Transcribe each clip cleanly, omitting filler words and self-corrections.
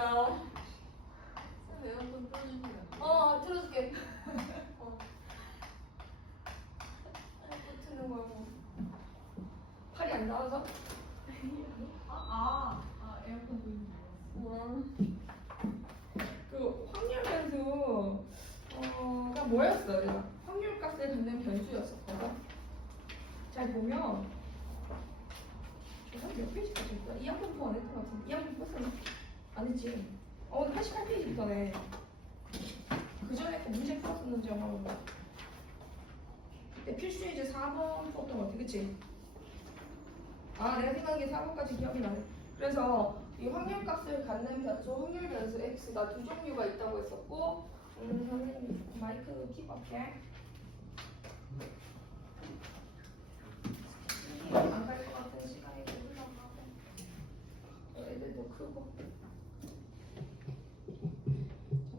되나요? 에어컨 틀어주시면 틀어줄게. 또 트는 거야 뭐. 팔이 안 닿아서? 에어컨 보이는 그 확률 변수가 뭐였어? 얘가 확률 값을 갖는 변수였었거든. 잘 보면 몇 페이지까지 했다? 2학번 포안 했던 것 같은데 2학번 포였었나? 안 했지. 오늘 88페이지부터네. 그 전에 또 문제 풀었었는지 아마 몰라. 그때 필수이즈 4번 풀었던 것 같아, 그치? 내가 생각하기에 4번까지 기억이 나네. 그래서 이 확률값을 갖는 변수, 확률 변수 x가 두 종류가 있다고 했었고, 선생님 마이크 킵할게. 안 갈 것 같은 시간이 흘러가고, 애들도 크고.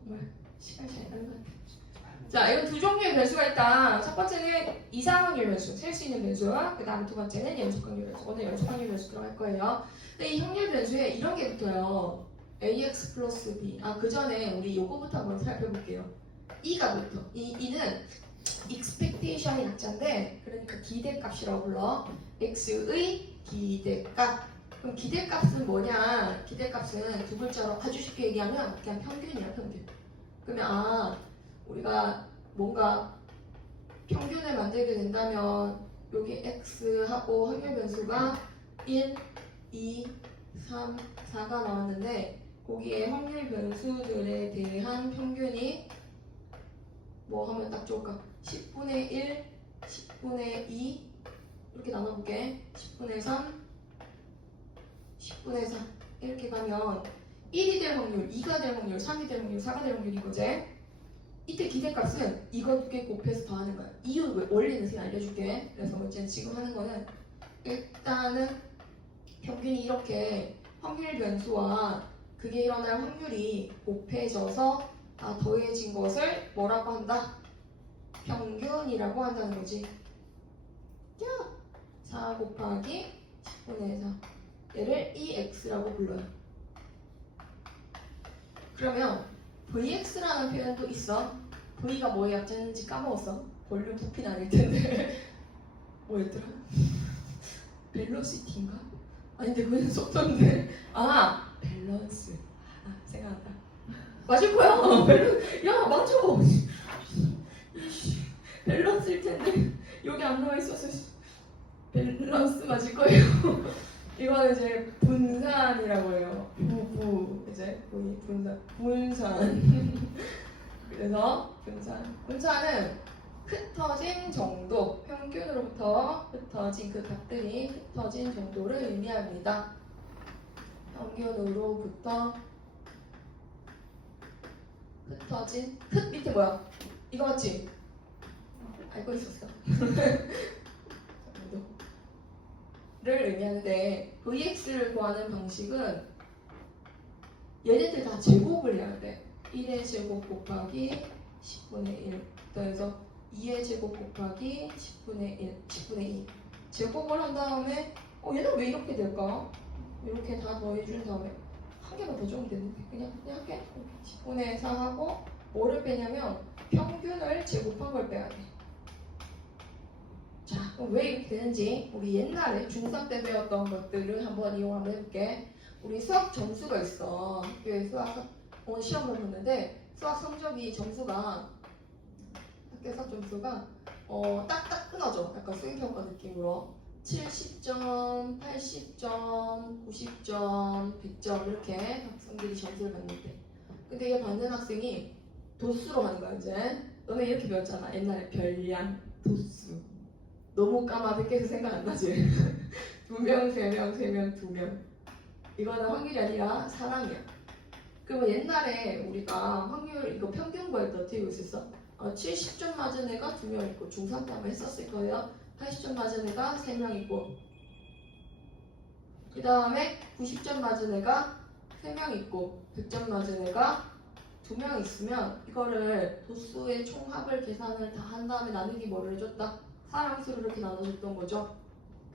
정말 시간이 잘 가는 것 같아. 자, 이건 두 종류의 변수가 있다. 첫 번째는 이상확률 변수, 셀 수 있는 변수와 그 다음 두 번째는 연속확률 변수. 오늘 연속확률 변수 들어갈 거예요. 근데 이 확률 변수에 이런 게 붙어요. ax 플러스 b. 그 전에 우리 요거부터 한번 살펴볼게요. e가 붙어. e는 expectation의 약자인데, 그러니까 기대값이라고 불러. x의 기대값. 그럼 기대값은 뭐냐? 기대값은 두 글자로 아주 쉽게 얘기하면 그냥 평균이야, 평균. 그러면 우리가 뭔가 평균을 만들게 된다면 여기 x하고 확률 변수가 1, 2, 3, 4가 나왔는데 거기에 확률 변수들에 대한 평균이 뭐 하면 딱 좋을까? 10분의 1, 10분의 2 이렇게 나눠볼게. 10분의 3, 10분의 4 이렇게 가면 1이 될 확률, 2가 될 확률, 3이 될 확률, 4가 될 확률인 거지. 이때 기대값은 이거 두 개 곱해서 더하는 거야. 이유 원리는 그냥 알려줄게. 그래서 어쨌든 지금 하는 거는 일단은 평균이 이렇게 확률 변수와 그게 일어날 확률이 곱해져서 더해진 것을 뭐라고 한다? 평균이라고 한다는 거지. 4 곱하기 10분의 4 얘를 EX라고 불러요. 그러면 VX라는 표현도 있어. V가 뭐의 약자인지 까먹었어. 볼륨 부피는 아닐 텐데. 뭐였더라? 벨로시티인가? 아닌데 그건 속도인데. 밸런스. 생각났다. 맞을 거야. 야, 맞아. 밸런스일 텐데 여기 안 나와 있어서 밸런스 맞을 거예요. 이거는 이제 분산이라고 해요. 이제 분산. 그래서 분산은 흩어진 정도, 평균으로부터 흩어진 그 값들이 흩어진 정도를 의미합니다. 평균으로부터 흩어진 밑에 뭐야? 이거 맞지? 알고 있었어. 를 의미하는데 VX를 구하는 방식은 얘네들 다 제곱을 해야 돼. 1의 제곱 곱하기 10분의 1 그래서 2의 제곱 곱하기 10분의 2 제곱을 한 다음에 얘는 왜 이렇게 될까? 이렇게 다 더해준 다음에 한 개만 더 적으면 되는데 그냥 할게. 10분의 4하고 뭐를 빼냐면 평균을 제곱한 걸 빼야 돼. 자, 그럼 왜 이렇게 되는지 우리 옛날에 중3 때 배웠던 것들을 한번 이용 한번 해볼게. 우리 수학 점수가 있어. 학교에 오늘 시험을 봤는데 수학 성적이 점수가 학교 수학 점수가 딱딱 끊어져. 약간 수행평가 느낌으로 70점, 80점, 90점, 100점 이렇게 학생들이 점수를 받는데 근데 이게 받는 학생이 도수로 하는 거야. 이제 너네 이렇게 배웠잖아. 옛날에 별량, 도수 너무 까마득해서 생각 안 나지? 2명, 3명, 3명, 2명 이거는 확률이 아니라 사랑이야. 그러면 옛날에 우리가 확률 이거 평균 구할 때 어떻게 했었어? 70점 맞은 애가 2명 있고 중3 때 한번 했었을 거예요. 80점 맞은 애가 3명 있고 그 다음에 90점 맞은 애가 3명 있고 100점 맞은 애가 2명 있으면 이거를 도수의 총합을 계산을 다 한 다음에 나누기 뭐를 해줬다? 사람수로 이렇게 나눠줬던 거죠.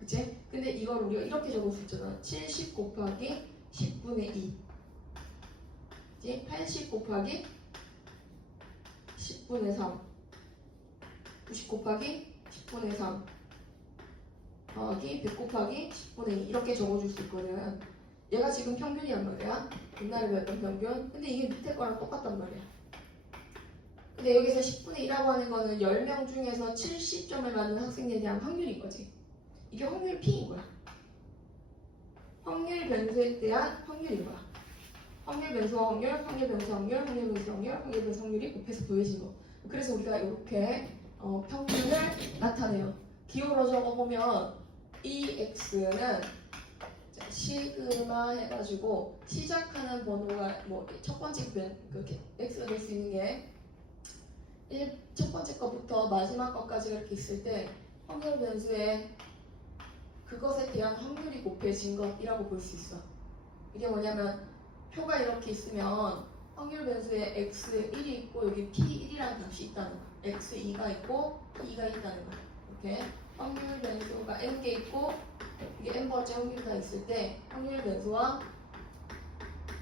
그치? 근데 이걸 우리가 이렇게 적을 수 있잖아. 70 곱하기 10분의 2 이제 80 곱하기 10분의 3 90 곱하기 10분의 3 더하기 100 곱하기 10분의 2 이렇게 적어줄 수 있거든. 얘가 지금 평균이란 말이야. 옛날에 배웠던 평균. 근데 이게 밑에 거랑 똑같단 말이야. 근데 여기서 10분의 2라고 하는 거는 10명 중에서 70점을 맞는 학생에 대한 확률인 거지. 이게 확률 P인 거야. 확률 변수에 대한 확률인 거야. 확률 변수와 확률, 확률 변수 확률, 확률 변수 확률, 확률 변수 확률이 곱해서 보여진 거. 그래서 우리가 이렇게 평균을 나타내요. 기호로 적어보면 이 x는 시그마 해가지고 시작하는 번호가 뭐 첫 번째 그렇게 x가 될 수 있는 게 첫 번째 거부터 마지막 거까지 이렇게 있을 때 확률 변수에 그것에 대한 확률이 곱해진 것이라고 볼 수 있어. 이게 뭐냐면 표가 이렇게 있으면 확률 변수에 x 1이 있고 여기 p1이라는 값이 있다는 거. x2가 있고 p2가 있다는 거. 이렇게 확률 변수가 n개 있고 이게 n번째 확률이 다 있을 때 확률 변수와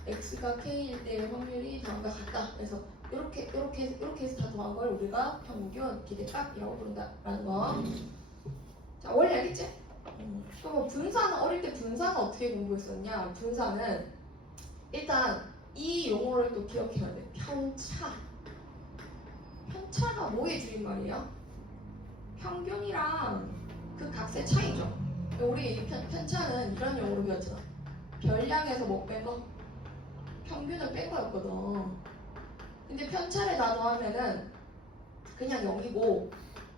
x가 k일 때의 확률이 다음과 같다. 그래서 이렇게 해서 다 더한 걸 우리가 평균 기대값이라고 부른다라는 거. 자, 원래 알겠지? 또 뭐 분산은 어릴 때 분산은 어떻게 공부했었냐? 분산은 일단 이 용어를 또 기억해야 돼. 편차. 편차가 뭐의 줄임말이야? 평균이랑 그 값의 차이죠. 우리 편차는 이런 용어로 배웠잖아. 별량에서 못 뺀 거? 평균을 뺀 거였거든. 근데 편차를 다 더하면은 그냥 0이고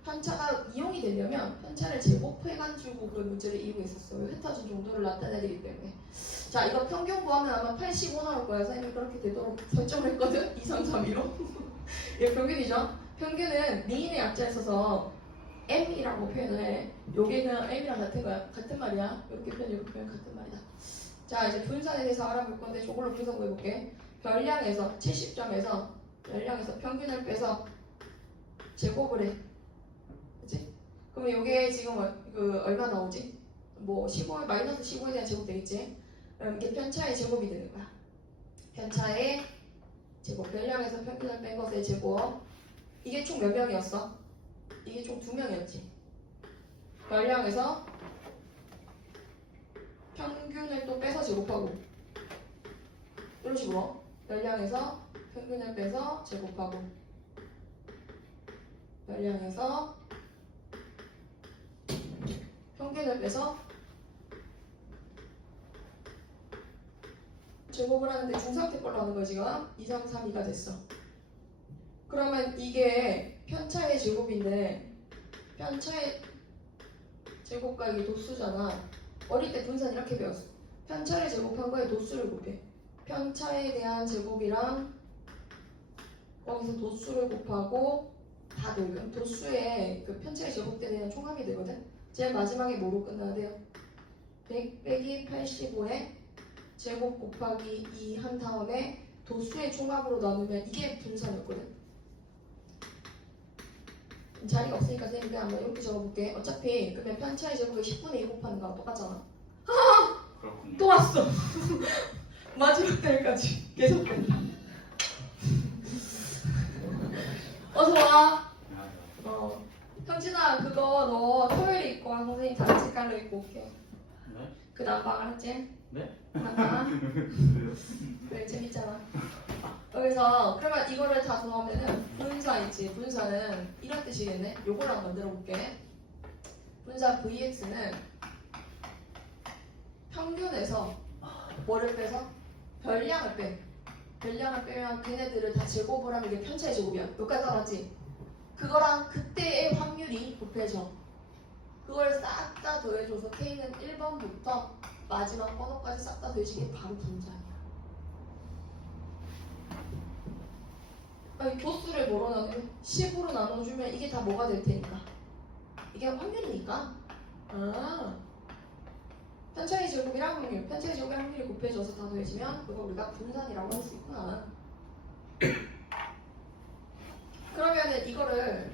편차가 이용이 되려면 편차를 제곱해가지고 그 문제를 이용했었어요. 흩어진 정도를 나타내기 때문에. 자, 이거 평균 구하면 아마 85 나올 거야. 선생님이 그렇게 되도록 설정을 했거든. 2, 3, 3, 2로. 이게 평균이죠. 평균은 미인의 약자에 있어서 M이라고 표현을 해. 여기는 M이랑 같은 거야. 같은 말이야. 이렇게 표현 같은 말이다. 자, 이제 분산에 대해서 알아볼 건데 저걸로 분석 해볼게. 별량에서 70점에서 별량에서 평균을 빼서 제곱을 해. 그치? 그러면 이게 지금 얼마 나오지? 뭐 15, 마이너스 15에 대한 제곱 되겠지? 그럼 이게 편차의 제곱이 되는 거야. 편차의 제곱. 별량에서 평균을 뺀 것의 제곱. 이게 총 몇 명이었어? 이게 총 2명이었지. 별량에서 평균을 또 빼서 제곱하고 이런 식으로 별량에서 평균을 빼서 제곱하고 별량에서 평균을 빼서 제곱을 하는데 중상태 걸로 하는 거야 지금. 2, 3, 3, 2가 됐어. 그러면 이게 편차의 제곱인데 편차의 제곱과 이게 도수잖아. 어릴 때 분산 이렇게 배웠어. 편차를 제곱한 거에 도수를 곱해. 편차에 대한 제곱이랑 거기서 도수를 곱하고 다 되면 도수에 그 편차의 제곱에 대한 총합이 되거든. 제일 마지막에 뭐로 끝나야 돼요? 100 빼기 85에 제곱 곱하기 2 한 다음에 도수의 총합으로 나누면 이게 분산이었거든. 자리가 없으니까 선생님이 한번 이렇게 적어볼게. 어차피 그러면 편차의 제곱에 10분의 2 곱하는 거랑 똑같잖아. 그렇군요. 또 왔어. 마지막 달까지 계속된다. 어서 와. 현진아, 그거 너 토요일에 입고 와. 선생님 다른 색깔로 입고 올게. 네? 그 난방 알았지? 네? 난방. 그래, 재밌잖아. 여기서 그러면 이거를 다 더하면은 분산이지. 분산은 이런 뜻이겠네. 요걸 한번 만들어 볼게. 분산 VX는 평균에서 뭐를 빼서 별량을 빼. 별량을 빼면 걔네들을 다 제곱을 하면 이게 편차의 제곱이야. 여기까지 알았지? 그거랑 그때의 확률이 곱해져. 그걸 싹 다 더해줘서 K는 1번부터 마지막 번호까지 싹 다 더해지게 바로 분산이야. 아니, 도수를 뭐로 나눠? 10으로 나눠주면 이게 다 뭐가 될 테니까. 이게 확률이니까. 아, 편차의 제곱이랑 확률. 편차의 제곱이랑 확률이 곱해져서 다 더해지면 그거 우리가 분산이라고 할 수 있구나. 그러면은 이거를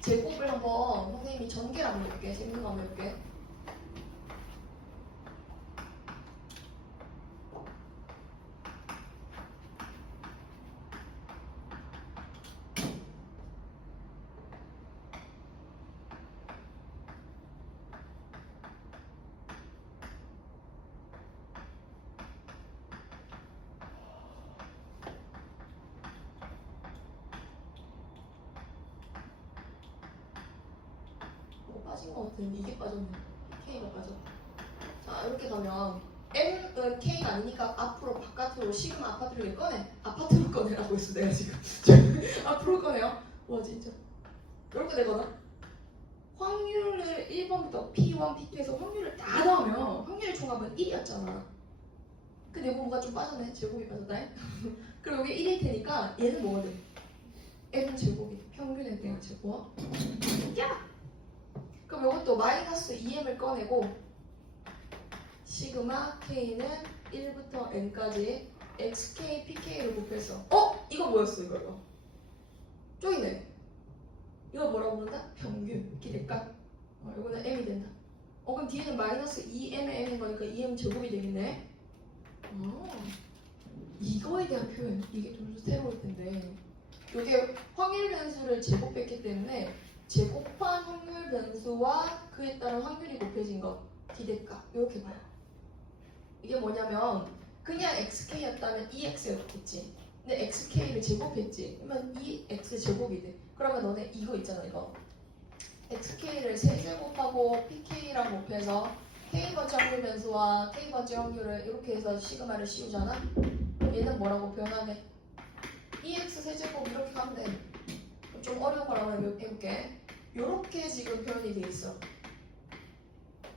제곱을 한번 선생님이 전개를 한번 해볼게. 재밌는 거 한번 해볼게. 빠진 것 같은데 이게 빠졌네. K가 빠졌다. 자 이렇게 가면 M은 K가 아니니까 앞으로 바깥으로 시그마 아파트를 꺼내. 아파트로 꺼내라고 했어 내가 지금. 앞으로 꺼내요. 와 진짜. 이렇게 되거든. 확률을 1번부터 P1, P2에서 확률을 다 넣으면 확률의 총합은 1이었잖아. 근데 이거 뭔가 좀 빠졌네. 제곱이 빠졌다. 그리고 여기 1일 테니까 얘는 뭐가 돼? N 제곱이 평균에 대한 제곱. 야! 그럼 이것도 마이너스 2m을 꺼내고 시그마 K는 1부터 N까지 XK, PK를 곱해서 이거 뭐였어 이거 쪼이네. 이거 뭐라고 부른다? 평균 기대값. 이거는 M이 된다. 그럼 뒤에는 마이너스 2m의 M인 거니까 2m 제곱이 되겠네. 이거에 대한 표현 이게 좀 새로울 텐데 이게 확률 변수를 제곱했기 때문에 제곱한 확률 변수와 그에 따른 확률이 곱해진 것 기대값 이렇게 봐요. 이게 뭐냐면 그냥 xk였다면 2x였겠지. 근데 xk를 제곱했지. 그러면 2x 제곱이 돼. 그러면 너네 이거 있잖아 이거. xk를 세제곱하고 pk랑 곱해서 k번째 확률 변수와 k번째 확률을 이렇게 해서 시그마를 씌우잖아. 그럼 얘는 뭐라고 표현하게? 2x 세제곱 이렇게 가면 돼. 좀 어려운 걸 한번 해볼게. 요렇게 지금 표현이 돼 있어.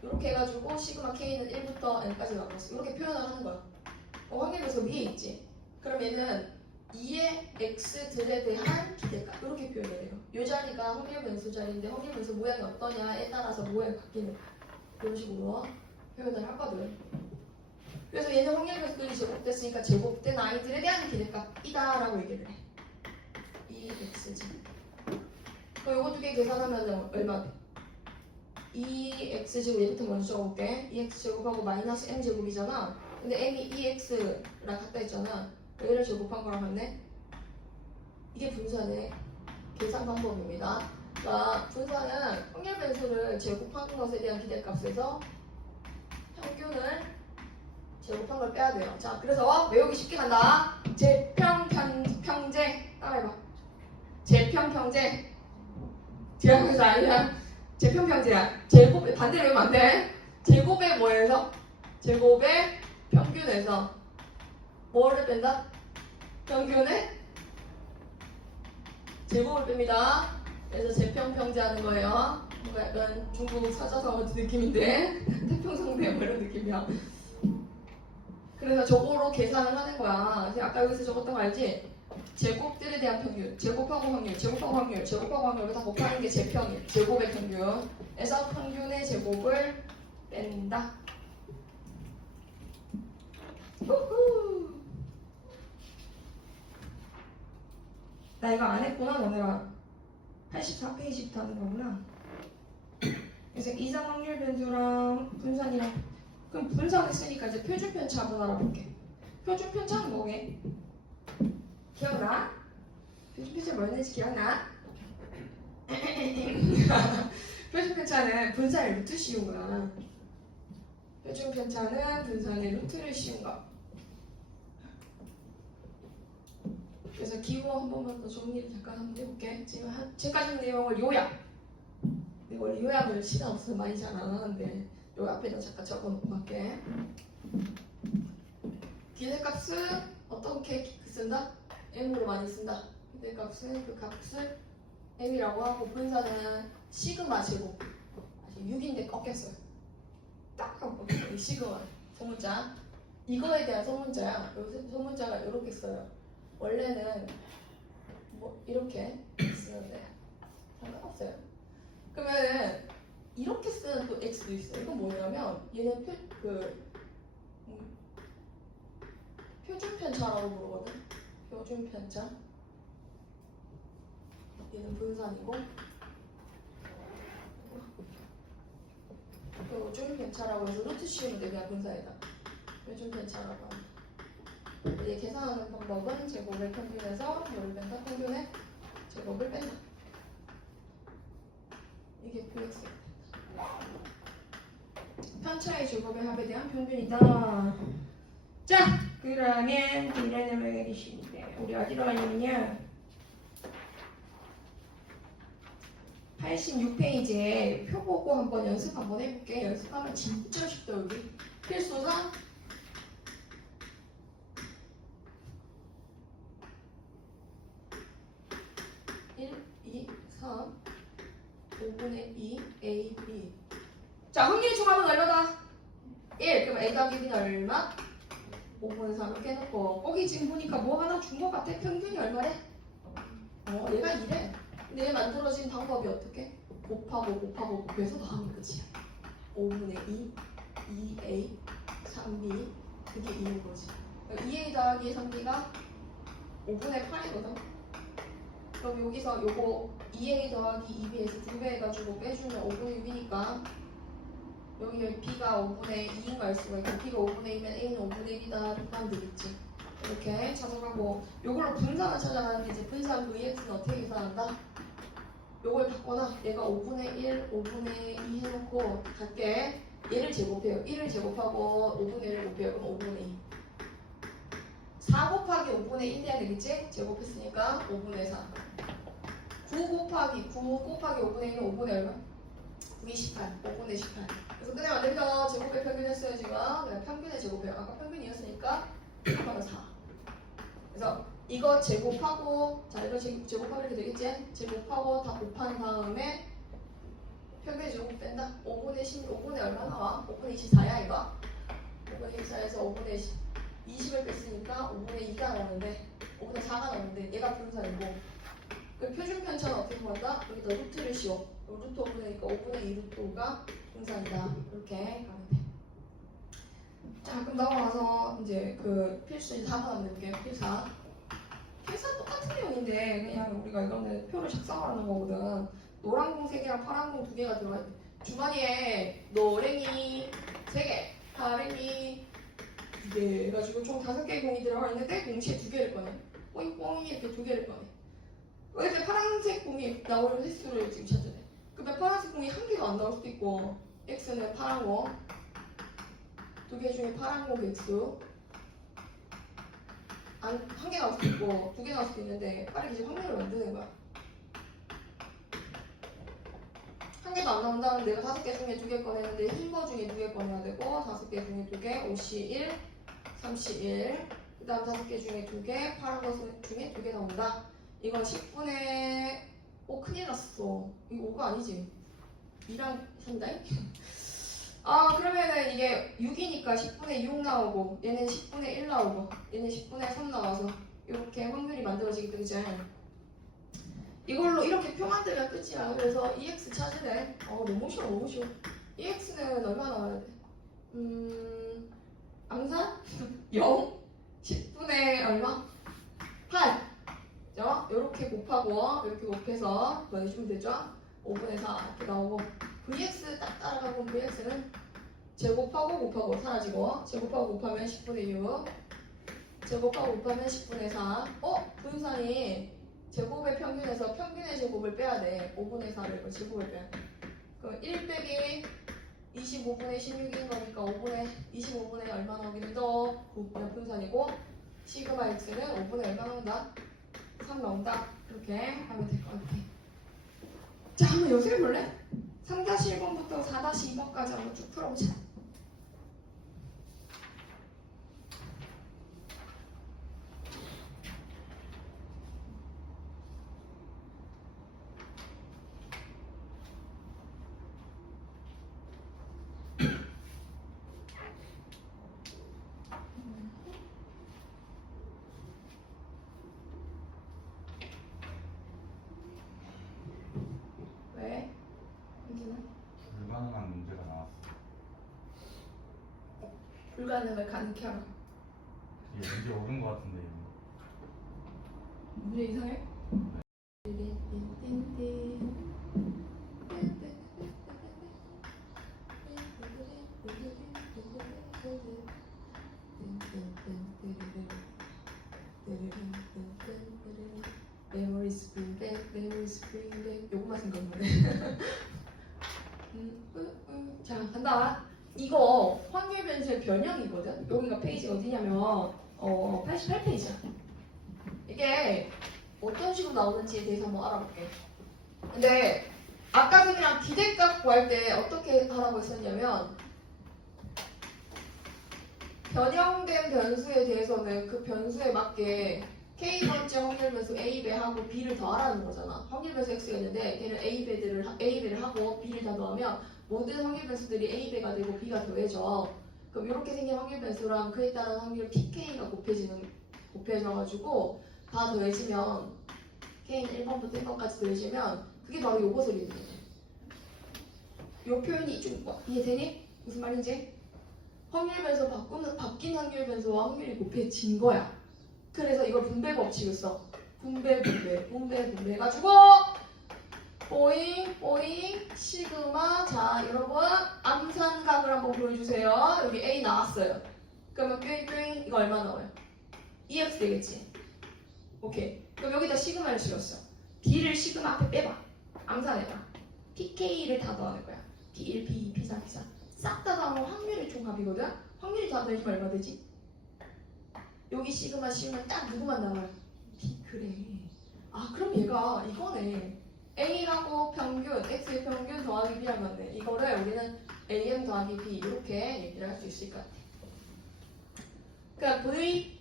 이렇게 해가지고 시그마 k는 1부터 n까지 나왔어. 이렇게 표현을 하는 거야. 확률 변수 위에 있지. 그럼 얘는 2의 x들에 대한 기대값 이렇게 표현을 해요. 이 자리가 확률 변수 자리인데 확률 변수 모양이 어떠냐에 따라서 모양이 바뀌는 이런 식으로 표현을 하거든. 그래서 얘는 확률 변수들이 제곱됐으니까 제곱된 아이들에 대한 기대값이다라고 얘기를 해. 2x지. 그럼 이거 두 개 계산하면 얼마 돼? 2x제곱 얘부터 먼저 적어볼게. 2x제곱하고 마이너스 m제곱이잖아. 근데 m이 2x랑 같다 했잖아. 얘를 제곱한 거랑 같네. 이게 분산의 계산 방법입니다. 그러니까 분산은 확률 변수를 제곱한 것에 대한 기대값에서 평균을 제곱한 걸 빼야 돼요. 자, 그래서 외우기 쉽게 간다. 제평평제 따라해봐. 제평평제 제곱에서 아니야. 제평평제야. 제곱 반대로 외우면 안 돼. 제곱의 뭐에서? 제곱의 평균에서 뭐를 뺀다? 평균의 제곱을 뺍니다. 그래서 제평평제 하는 거예요. 뭔가 약간 중국 사자성어 같은 느낌인데 태평성대 뭐 이런 느낌이야. 그래서 저거로 계산을 하는 거야. 아까 여기서 적었던 거 알지? 제곱들에 대한 평균, 제곱하고 확률, 제곱하고 확률, 제곱하고 확률을 다 곱하는 게 제평이에요. 제곱의 평균에서 평균의 제곱을 뺀다. 후후. 나 이거 안 했구나. 너네가 84페이지부터 하는 거구나. 그래서 이상 확률 변수랑 분산이랑 그럼 분산했으니까 이제 표준 편차 한번 알아볼게. 표준 편차는 뭐게? 기억나? 표준 편차 뭐였는지 기억나? 표준 편차는 분산의 루트 씌운 거야. 표준 편차는 분산의 루트를 씌운 거. 그래서 기호 한 번만 더 정리를 잠깐 한번 해볼게. 지금까지 내용을 요약. 원래 요약을 시간 없어서 많이 잘 안 하는데 요 앞에다 잠깐 적어놓고 갈게. 기대값은 어떻게 쓴다? m으로 많이 쓴다. 기대값은 그 값을 m이라고 하고 분산은 시그마 제곱. 아직 6인데 꺾였어요. 딱 하고 꺾였어요. 시그마 소문자. 이거에 대한 소문자야. 요 소문자가 이렇게 써요. 원래는 뭐 이렇게 쓰는데 상관없어요. 그러면은 이렇게 쓰는 또 x도 있어요. 이건 뭐냐면 얘는 표준 편차라고 부르거든. 표준 편차. 얘는 분산이고 표준 편차라고 해서 루트 씌우면 돼. 그냥 분산이다. 표준 편차라고 합니다. 이제 계산하는 방법은 제곱의 평균에서 뭐를 뺀다? 평균의 제곱을 뺀다. 이게 px가 된다. 편차의 제곱의 합에 대한 평균이다. 자, 그러면 이래는 왜 계시는데 우리 어디로 가냐면요. 86페이지에 표 보고 한번 연습 한번 해볼게. 연습하면 진짜 쉽다 여기. 필수사 1, 2, 3, 5분의 2, A, B. 자, 확률 총합은 얼마다? 1. 그럼 A 더하기 B는 얼마? 5분의 3 이렇게 해놓고 거기 지금 보니까 뭐 하나 준 것 같아? 평균이 얼마래? 얘가 2래. 근데 얘 만들어진 방법이 어떻게? 곱하고 곱해서 더하는 거지. 5분의 2, 2A, 3B 그게 2인 거지. 2A 더하기 3B가 5분의 8이거든. 그럼 여기서 요거 2A 더하기 2B에서 2배 해가지고 빼주면 5분의 6이니까 여기 B가 5분의 2인 걸 수가 있고 B가 5분의 2면 A는 5분의 1이다 이렇게 하면 되겠지. 이렇게 찾아가고 요걸로 분산을 찾아가는데 이제 분산 VX는 어떻게 계산한다? 요걸 바꿔놔. 얘가 5분의 1, 5분의 2 해놓고 갈게. 얘를 제곱해요. 1을 제곱하고 5분의 1을 곱해요. 그럼 5분의 2. 4 곱하기 5분의 1 해야 되겠지? 제곱했으니까 5분의 4. 9 곱하기 5분의 1은 5분의 얼마? 9이 18. 5분의 18. 그래서 끝내면 안 됩니다. 제곱의 평균했어요 지금. 그냥 평균의 제곱해요. 아까 평균이었으니까 4. 그래서 이거 제곱하고 자 이거 제곱하면 이렇게 되겠지? 제곱하고 다 곱한 다음에 평균 제곱 뺀다. 5분의 얼마 나와? 5분의 24야 이거? 5분의 24에서 5분의 20을 뺐으니까 5분의 2가 나오는데 5분의 4가 나오는데 얘가 분산이고 그 표준편차는 어떻게 구한다? 여기다 루트를 씌워. 루트 5분의니까 5분의 2 루트 5가 분산이다. 이렇게 가면 돼. 자 그럼 넘어가서 이제 그 필수 4번 한번 해볼게요. 필사 똑같은 내용인데 그냥 우리가 이거는 표를 작성하는 거거든. 노란 공 3개랑 파란 공 2개가 들어가 있대. 주머니에 노랭이 3개, 파랭이 2개 해가지고 총 5개의 공이 들어가 있는데 동시에 2개를 꺼내. 뽕이 이렇게 2개를 꺼내. 근데 파란색 공이 나오는 횟수를 지금 찾아야 돼. 그러면 파란색 공이 한 개도 안 나올 수도 있고 X는 파란 공 2개 중에 파란 공 X 한 개 나올 수도 있고 2개 나올 수도 있는데 빠르게 이제 확률을 만드는 거야. 한 개도 안 나온다면 내가 5개 중에 2개 꺼내는데 흰 거 중에 2개 꺼내야 되고 5개 중에 2개 5시 1, 3시 1 그 다음 5개 중에 2개 파란 거 중에 2개 나온다. 이건 10분의 큰일 났어. 이거 5가 아니지 2랑 한다잉? 그러면은 이게 6이니까 10분의 6 나오고 얘는 10분의 1 나오고 얘는 10분의 3 나와서 이렇게 확률이 만들어지게 되죠. 이걸로 이렇게 표 만들면 끝이야. 그래서 EX 찾으래. 너무 쉬워. EX는 얼마 나와야 돼? 암산? 0? 10분의 얼마? 8 이렇게 곱하고 이렇게 곱해서 더해주면 되죠? 5분의 4 이렇게 나오고 VX 딱 따라가고 VX는 제곱하고 곱하고 사라지고 제곱하고 곱하면 10분의 6 제곱하고 곱하면 10분의 4 분산이 제곱의 평균에서 평균의 제곱을 빼야 돼. 5분의 4를 제곱을 빼야 돼. 그럼 1 빼기 25분의 16인 거니까 25분의 얼마 나오기는 더 9분의 분산이고 시그마 x는 5분의 얼마 나온다? 3 나온다. 이렇게 하면 될 것 같아. 자, 한번 요새 볼래? 3-1번부터 4-2번까지 한번 쭉 풀어보자. 왜? 현진아? 불가능한 문제가 나왔어. 불가능을 가능케 하라. 이게 문제 옳은 것 같은데 이거. 문제 이상해? 메모리 스프링백 요것만 생각나네. 자 간다. 이거 확률 변수의 변형이거든. 여기가 페이지 어디냐면 88페이지야. 이게 어떤 식으로 나오는지에 대해서 한번 알아볼게. 근데 아까 그냥 기대값 구할 때 어떻게 하라고 했었냐면 변형된 변수에 대해서는 그 변수에 맞게 K번째 확률 변수 A배하고 B를 더하라는 거잖아. 확률 변수 X가 있는데 얘는 A배를 하고 B를 다 더하면 모든 확률 변수들이 A배가 되고 B가 더해져. 그럼 이렇게 생긴 확률 변수랑 그에 따른 확률 PK가 곱해져가지고 다 더해지면 K는 1번부터 1번까지 더해지면 그게 바로 요것을 이루는 거야. 요 표현이 좀 이해되니? 무슨 말인지? 확률 변수 바뀐 확률 변수와 확률이 곱해진 거야. 그래서 이걸 분배 법칙을 써. 분배 해가지고 뽀잉 시그마. 자 여러분 암산각을 한번 보여주세요. 여기 A 나왔어요. 그러면 뿅 이거 얼마 나와요? EX 되겠지? 오케이. 그럼 여기다 시그마를 실었어. B를 시그마 앞에 빼봐. 암산해봐. PK를 다 더하는 거야. P1, P2, P3, P4 싹 다 더하면 확률의 총합이거든? 확률이 다 더해지면 얼마 되지? 여기 시그마 씌우면 딱 누구만 나와요? B. 그래. 아 그럼 얘가 이거네. A하고 평균, X의 평균 더하기 B랑 같네. 이거를 우리는 AM 더하기 B 이렇게 얘기를 할 수 있을 것 같아. 그러니까 V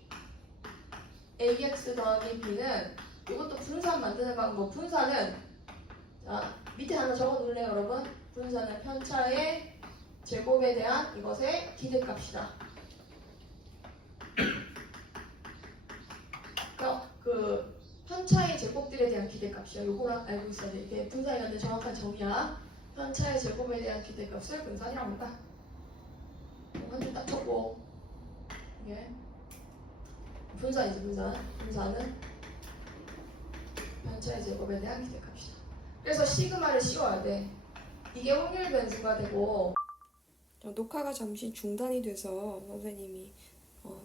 AX 더하기 B는 이것도 분산 만드는 방법. 분산은 자 밑에 하나 적어둘래요 여러분? 분산은 편차의 제곱에 대한 이것의 기대값이다. 그 편차의 제곱들에 대한 기대값이야. 요거랑 알고 있어야 돼. 이게 분산이 갖는 정확한 정의야. 편차의 제곱에 대한 기대값을 분산이라고 한다. 한 줄 딱 쳤고 이게 분산이지 분산. 분산은 편차의 제곱에 대한 기대값이다. 그래서 시그마를 씌워야 돼. 이게 확률 변수가 되고 녹화가 잠시 중단이 돼서 선생님이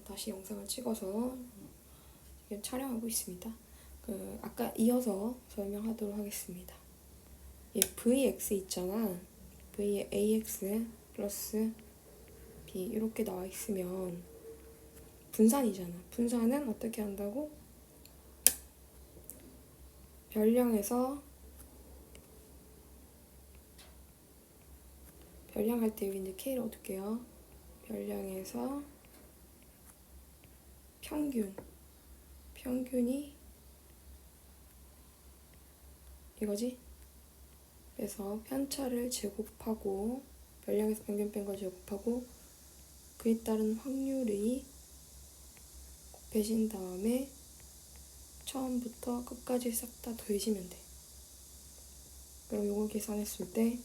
다시 영상을 찍어서 지금 촬영하고 있습니다. 아까 이어서 설명하도록 하겠습니다. VX 있잖아. V에 AX 플러스 B 이렇게 나와 있으면 분산이잖아. 분산은 어떻게 한다고? 별량할 때 여기 이제 K를 어떻게 해요? 별량에서 평균이 이거지? 그래서 편차를 제곱하고 별량에서 평균 뺀 걸 제곱하고 그에 따른 확률이 곱해진 다음에 처음부터 끝까지 싹 다 더해지면 돼. 그럼 이걸 계산했을 때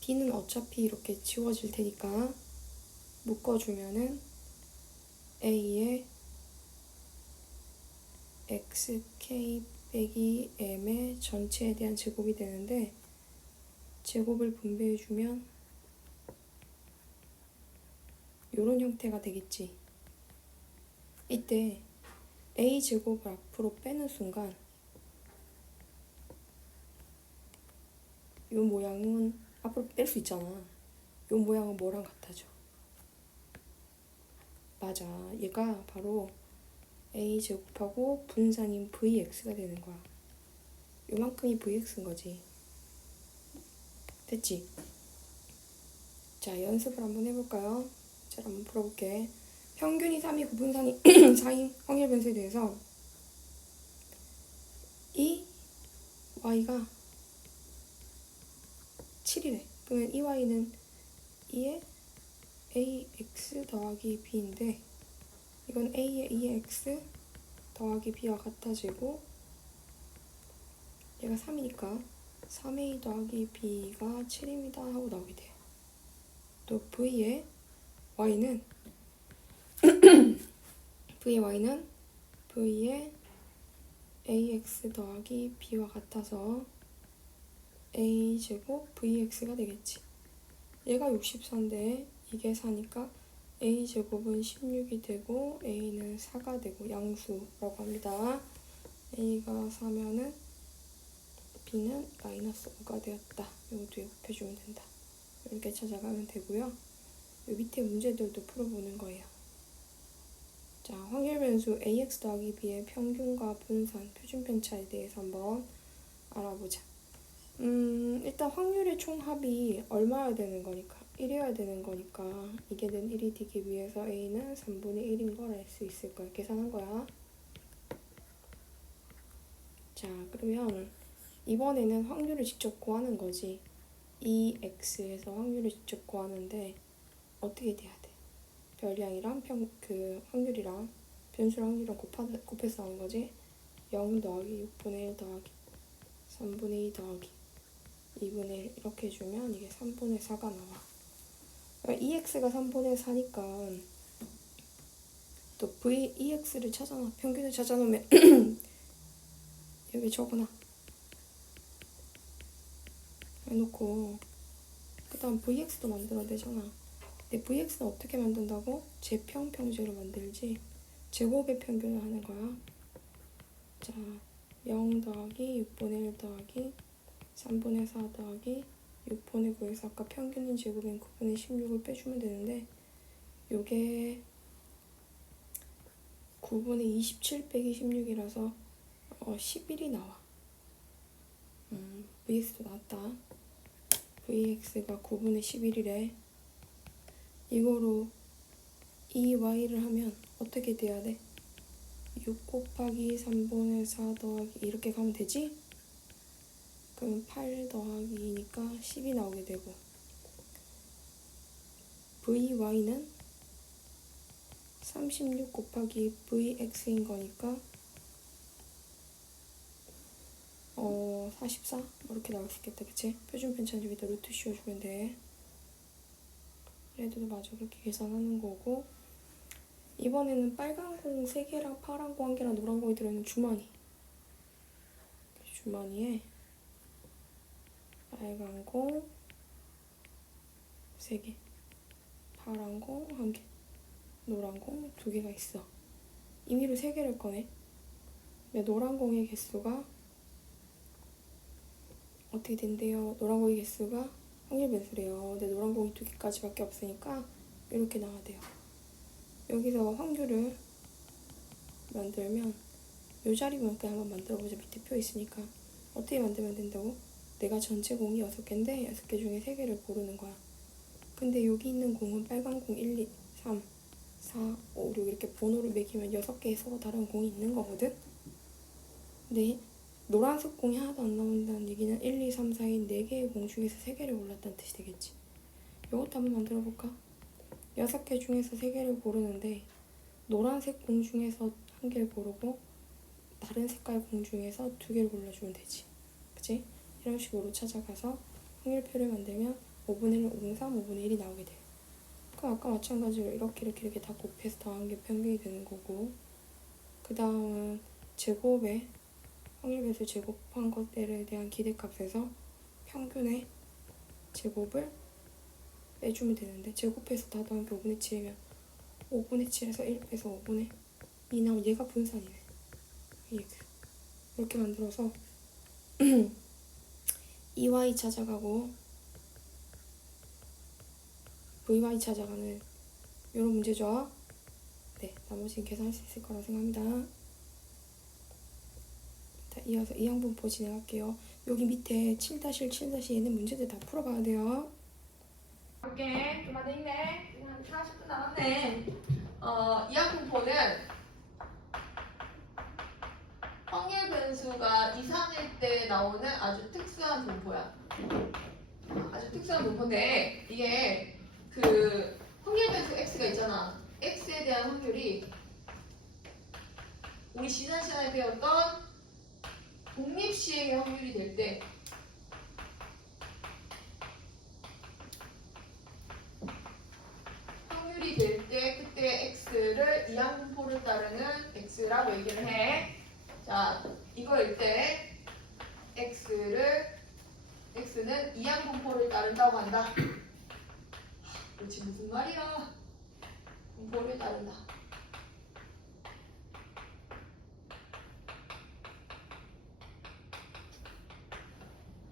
B는 어차피 이렇게 지워질 테니까 묶어주면은 A의 XK 빼기 M의 전체에 대한 제곱이 되는데 제곱을 분배해주면 이런 형태가 되겠지. 이때 A제곱을 앞으로 빼는 순간 이 모양은 앞으로 뺄 수 있잖아. 이 모양은 뭐랑 같아져? 맞아. 얘가 바로 A제곱하고 분산인 VX가 되는 거야. 요만큼이 VX인 거지. 됐지? 자, 연습을 한번 해볼까요? 자, 한번 풀어볼게. 평균이 3이고 분산이 4인 확률 변수에 대해서 이 Y가 7이래. 그러면 이 Y는 2의 AX 더하기 B인데 이건 A의 2의 X 더하기 B와 같아지고 얘가 3이니까 3A 더하기 B가 7입니다 하고 나오게 돼요. 또 V의 Y는 V의 AX 더하기 B와 같아서 A제곱 VX가 되겠지. 얘가 64인데 이게 4니까 A제곱은 16이 되고 A는 4가 되고 양수라고 합니다. A가 4면은 B는 마이너스 5가 되었다. 이것도 곱해주면 된다. 이렇게 찾아가면 되고요. 요 밑에 문제들도 풀어보는 거예요. 자, 확률 변수 AX 더하기 B의 평균과 분산, 표준 편차에 대해서 한번 알아보자. 일단 확률의 총합이 얼마여야 되는 거니까 1이어야 되는 거니까 이게 는 1이 되기 위해서 A는 3분의 1인 걸 알 수 있을 거야. 계산한 거야. 자, 그러면 이번에는 확률을 직접 구하는 거지. 2x에서 확률을 직접 구하는데 어떻게 돼야 돼? 별량이랑 확률이랑 변수랑 확률이랑 곱해서 하는 거지. 0 더하기 6분의 1 더하기 3분의 2 더하기 2분의 1 이렇게 해주면 이게 3분의 4가 나와. 2x가 3분의 4니까 또 EX를 찾아놔. 평균을 찾아놓으면 여기 적어놔. 해놓고 그 다음 VX도 만들어야 되잖아. 근데 VX는 어떻게 만든다고? 제평평제로 만들지. 제곱의 평균을 하는 거야. 자, 0 더하기 6분의 1 더하기 3분의 4 더하기 6분의 9에서 아까 평균인 제곱인 9분의 16을 빼주면 되는데 요게 9분의 27 빼기 16이라서 11이 나와. VX도 나왔다. VX가 9분의 11이래. 이거로 2Y를 하면 어떻게 돼야 돼? 6 곱하기 3분의 4 더하기 이렇게 가면 되지? 그럼 8 더하기 2니까 10이 나오게 되고 VY는 36 곱하기 VX인 거니까 44? 뭐 이렇게 나올 수 있겠다. 그치? 표준 편차는 여기다 루트 씌워주면 돼. 얘도 맞아. 그렇게 계산하는 거고 이번에는 빨간 공 3개랑 파란 공 1개랑 노란 공이 들어있는 주머니. 주머니에 빨간 공 3개, 파란 공 1개, 노란 공 2개가 있어. 임의로 3개를 꺼내. 근데 노란 공의 개수가 어떻게 된대요? 노란 공의 개수가 확률 변수래요. 근데 노란 공이 2개까지밖에 없으니까 이렇게 나와야 돼요. 여기서 확률을 만들면 이 자리만 그냥 한번 만들어보자. 밑에 표 있으니까. 어떻게 만들면 된다고? 내가 전체 공이 6개인데 6개 중에 3개를 고르는 거야. 근데 여기 있는 공은 빨간 공 1, 2, 3, 4, 5, 6 이렇게 번호를 매기면 6개의 서로 다른 공이 있는 거거든? 근데 노란색 공이 하나도 안 나온다는 얘기는 1, 2, 3, 4인 4개의 공 중에서 3개를 골랐다는 뜻이 되겠지. 이것도 한번 만들어 볼까? 6개 중에서 3개를 고르는데 노란색 공 중에서 1개를 고르고 다른 색깔 공 중에서 2개를 골라주면 되지. 그치? 이런 식으로 찾아가서 확률표를 만들면 5분의 1, 5분의 3, 5분의 1이 나오게 돼. 그럼 아까 마찬가지로 이렇게 다 곱해서 더한 게 평균이 되는 거고 그 다음은 제곱에 확률변수 제곱한 것들에 대한 기대값에서 평균의 제곱을 빼주면 되는데 제곱해서 다 더한 게 5분의 7이면 5분의 7에서 1 빼서 5분의 2 나오면 얘가 분산이네. 이렇게 만들어서 2y 찾아가고 vy 찾아가는 이런 문제죠. 네, 나머지는 계산할 수 있을 거라 생각합니다. 자, 이어서 2항분포 진행할게요. 여기 밑에 7-1, 7-2는 문제들 다 풀어봐야 돼요. 오케이, 좀 많이 있네. 지금 한 40분 남았네. 2항분포는 확률 변수가 이상일 때 나오는 아주 특수한 분포야. 아주 특수한 분포인데 이게 그 확률 변수 x가 있잖아. x에 대한 확률이 우리 지난 시간에 배웠던 독립시행의 확률이 될 때 확률이 될 때 그때 x를 이항분포를 따르는 x라고 얘기를 해. 자, 이거일 때 x는 이항분포를 따른다고 한다. 그렇지, 무슨 말이야? 분포를 따른다.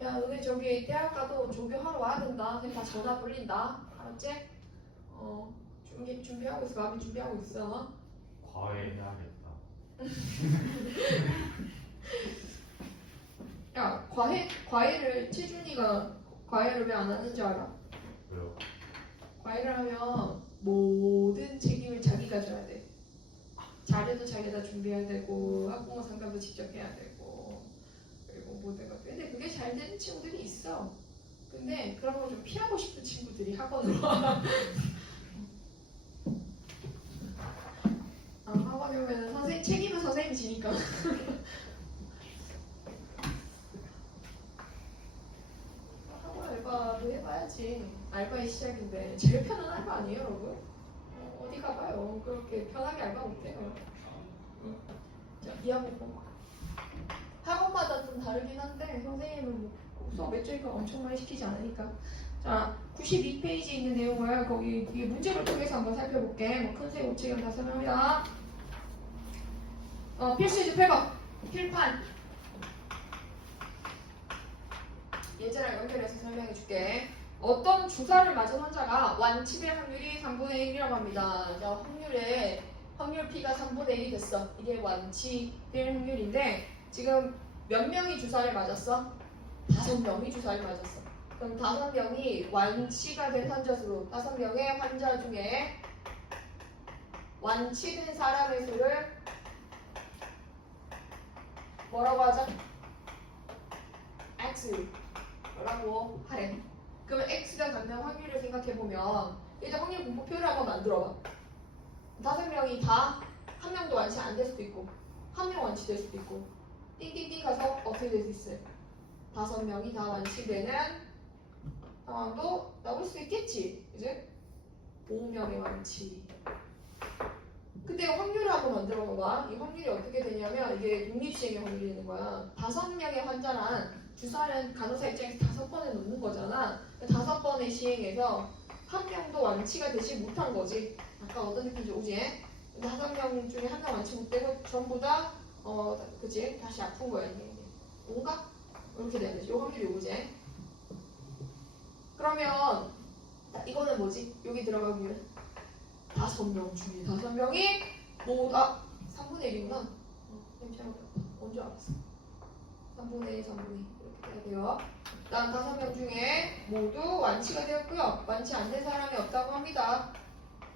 야, 너네 저기 대학 가도 조교하러 와야 된다. 그냥 다 전화 불린다. 알았지? 준비하고 있어. 마음이 준비하고 있어. 과외해야겠다. 야, 과외를 채준이가 과외를 왜 안 하는 줄 알아? 왜요? 과외를 하면 모든 책임을 자기가 져야 돼. 자료도 자기가 준비해야 되고 학부모 상담도 직접 해야 되고 그리고 모든 것들. 근데 그게 잘 되는 친구들이 있어. 근데 그런 걸 좀 피하고 싶은 친구들이 학원으로 와. 학원에 오면 선생님 책임은 선생님이 지니까. 학원 알바도 해봐야지. 알바의 시작인데 제일 편한 알바 아니에요, 여러분? 어디 가봐요. 그렇게 편하게 알바 못해요. 자, 이해하고 학원마다 좀 다르긴 한데 선생님은 뭐 수업 몇 주니까 엄청 많이 시키지 않으니까. 자, 92페이지에 있는 내용을 거기 뒤에 문제를 통해서 한번 살펴볼게. 뭐 큰색 우체경 다 설명합니다. 필수이즈 8번 필판 예제랑 연결해서 설명해줄게. 어떤 주사를 맞은 환자가 완치될 확률이 3분의 1이라고 합니다. 자, 확률 P가 3분의 1이 됐어. 이게 완치될 확률인데 지금 몇 명이 주사를 맞았어? 5명이 주사를 맞았어. 그럼 5명이 완치가 된 환자 수, 5명의 환자 중에 완치된 사람의 수를 뭐라고 하죠? X라고 하래. 그러면 X가 갖는 확률을 생각해보면 일단 확률 분포표를 한번 만들어봐. 5명이 다 한 명도 완치 안 될 수도 있고 한 명 완치될 수도 있고 띵띵띵 가서 어떻게 될 수 있어요? 5명이 다 완치되는 상황도 나올 수 있겠지. 이제 5명의 완치. 근데 확률을 한번 만들어 봐봐. 이 확률이 어떻게 되냐면 이게 독립시행의 확률이 되는 거야. 5명의 환자란 주사는 간호사 입장에서 5번을 놓는 거잖아. 5번의 시행에서 한 명도 완치가 되지 못한 거지. 아까 어떤 느낌인지 오지? 5명 중에 한 명 완치 못되고 전부 다 그치? 다시 아픈 거야 이게. 뭔가? 이렇게 되는 거지. 이 확률이 오지? 그러면 이거는 뭐지? 여기 들어간 확률은 5명 중에 5명이 모두 3분의 1이구나. 잘못했다. 언제 알았어? 3분의 1, 3분의 2 이렇게 돼야 돼요. 난 5명 중에 모두 완치가 되었고요. 완치 안 된 사람이 없다고 합니다.